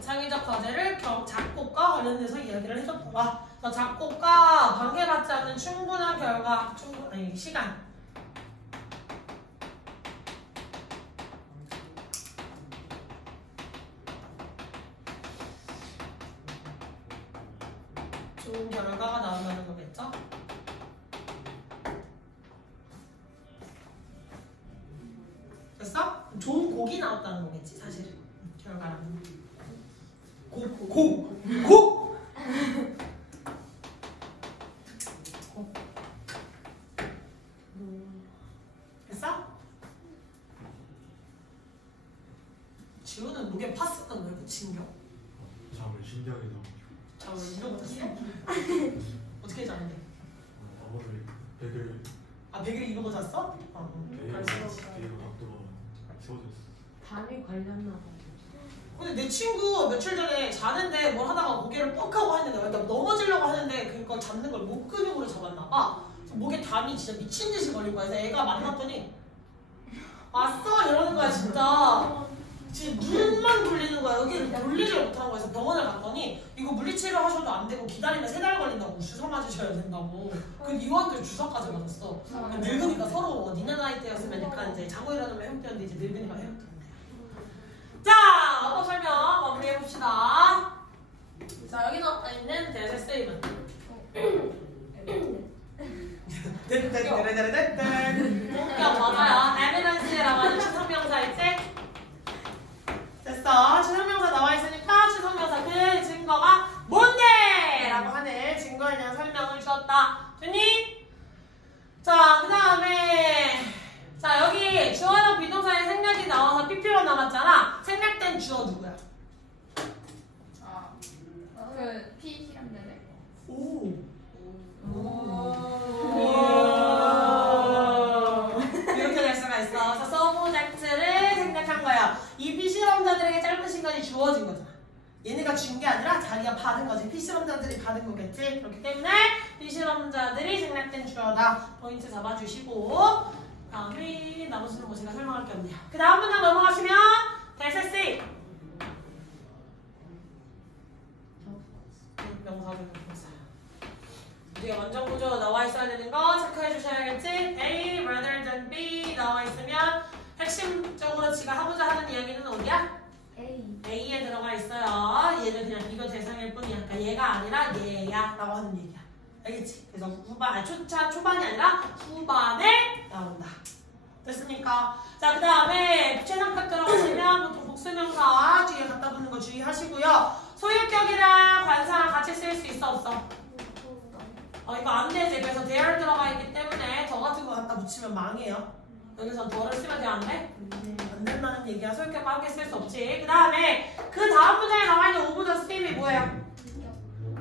창의적 과제를 작곡과 관련돼서 이야기를 해줬더라. 작곡과 방해받지 않는 충분한 결과, 시간. 좋은 결과가 나온다는 거겠죠? 됐어? 좋은 곡이 나왔다는 거겠지, 사실은. 결과는. 곡! 됐어? 지우는 목에 파스는 왜 붙인 겨? 잠을 신기하게 잠을 이러고 잤어? 어떻게 잤는데? 아무를 베개를 베개를 이러고 잤어? 베개가 각도가 세워졌어. 담이 관련나 봐. 근데 내 친구 며칠 전에 자는데 뭘 하다가 고개를 뻑 하고 했는데 그러니까 넘어지려고 하는데 그걸 잡는 걸 목 근육으로 잡았나 봐. 그래서 목에 담이 진짜 미친 듯이 걸린 거야. 그래서 애가 만났더니 왔어? 이러는 거야 진짜. 지금 눈만 돌리는 거야. 여기를 돌리지를 못하는 거야. 그래서 병원을 갔더니 이거 물리치료 하셔도 안 되고 기다리면 3달 걸린다고 주사 맞으셔야 된다고. 그 의원들 주사까지 맞았어. 늙으니까 서로 니네 나이 때였으면 약간 이제 자고 일어나면 해롭되는데 이제 늙으니까 해롭대. 자, 어법 설명 마무리해봅시다. 자, 여기 나와 있는 대세 세이븐. 본격 맞아요. evidence라고 하는 추상명사일지? 됐어. 추상명사 나와 있으니까 추상명사 그 증거가 뭔데? 라고 하는 증거에 대한 설명을 주었다. 됐니? 자, 그 다음에 자, 여기 주어랑 비동사의 생략이 나와서 PP로 남았잖아. 생략된 주어 누구야? 그 P 실험되네. 오. 이렇게 될 수가 있어. 그래서 서브젝트를 생략한 거야. 이 피실험자들에게 짧은 시간이 주어진 거잖아. 얘네가 준 게 아니라 자기가 받은 거지. 피실험자들이 받은 거겠지. 그렇기 때문에 피실험자들이 생략된 주어다. 포인트 잡아주시고 다음에 나머지는 뭐 제가 설명할 게 없네요. 그 다음 문장 넘어가시면 대세세 명사죠. 우리가 완전 구조 나와 있어야 되는 거 체크해 주셔야겠지. A rather than B 나와 있으면 핵심적으로 지가 하고자 하는 이야기는 어디야? A에 들어가 있어요. 얘는 그냥 비교 대상일 뿐이야. 그러니까 얘가 아니라 얘야 라고 하는 얘기야. 알겠지? 그래서 초반이 아니라 후반에 나온다. 됐습니까? 자, 그 다음에 최상급 들어가시면 보통 복수명사 뒤에 갖다 붙는 거 주의하시고요. 소유격이랑 관사랑 같이 쓸 수 있어 없어? 이거 안 되지. 그래서 there 들어가 있기 때문에 더 같은 거 갖다 붙이면 망해요. 여기서 더를 쓰면 돼? 안 돼? 안 된다는 얘기야. 소유격과 함께 쓸 수 없지. 그 다음에 그 다음 문장에 나와 있는 오브 더 스팀이 뭐예요?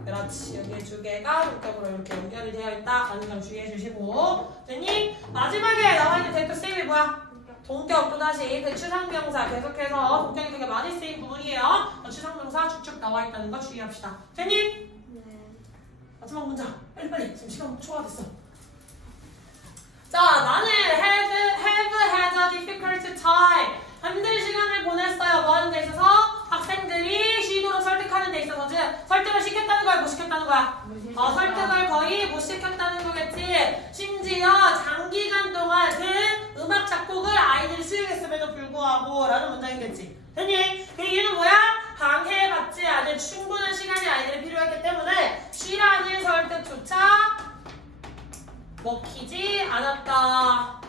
그렇지. 여기 두 개가 동격으로 이렇게 연결이 되어 있다. 라는 점 주의해 주시고. 됐니? 마지막에 나와 있는 데이터 쌤이 뭐야? 동격 또다시 그 추상명사 계속해서 동격이 되게 많이 쓰인 부분이에요. 추상명사 쭉쭉 나와 있다는 거 주의합시다. 됐니? 네. 마지막 문장. 빨리빨리. 지금 시간 초과됐어. 자, 나는 have had a difficult time. 힘든 시간을 보냈어요. 뭐 하는 데 있어서? 학생들이 쉬도록 설득하는 데 있어서 설득을 시켰다는 거야? 못 시켰다는 거야? 설득을 거의 못 시켰다는 거겠지. 심지어 장기간 동안 그 음악 작곡을 아이들이 수행했음에도 불구하고 라는 문장이겠지. 됐니? 그 이유는 뭐야? 방해받지 않은 충분한 시간이 아이들이 필요했기 때문에 쉬라는 설득조차 먹히지 않았다.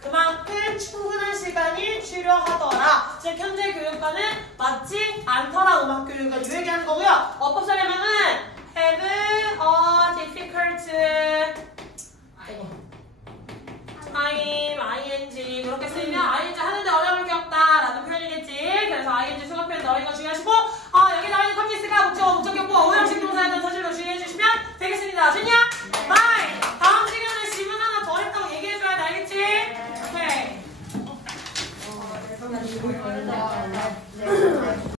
그만큼 충분한 시간이 필요하더라. 즉 현재 교육과는 맞지 않더라. 음악 교육과 이 얘기하는 거고요. 어법 설명은 have a difficult time, ing 그렇게 쓰이면 ing 하는데 어려움을 겪다라는 표현이겠지. 그래서 ing 수거 표현 넣는 거 주의하시고 여기 나와 있는 컴퓨스가 목적, 목적격보, 오형식 동사에 대한 사실로 주의해 주시면 되겠습니다. 됐냐? 바이! 다음 시간에 질문 하나 더 했다고 얘기해줘야 돼. 알겠지? 오케이. 네.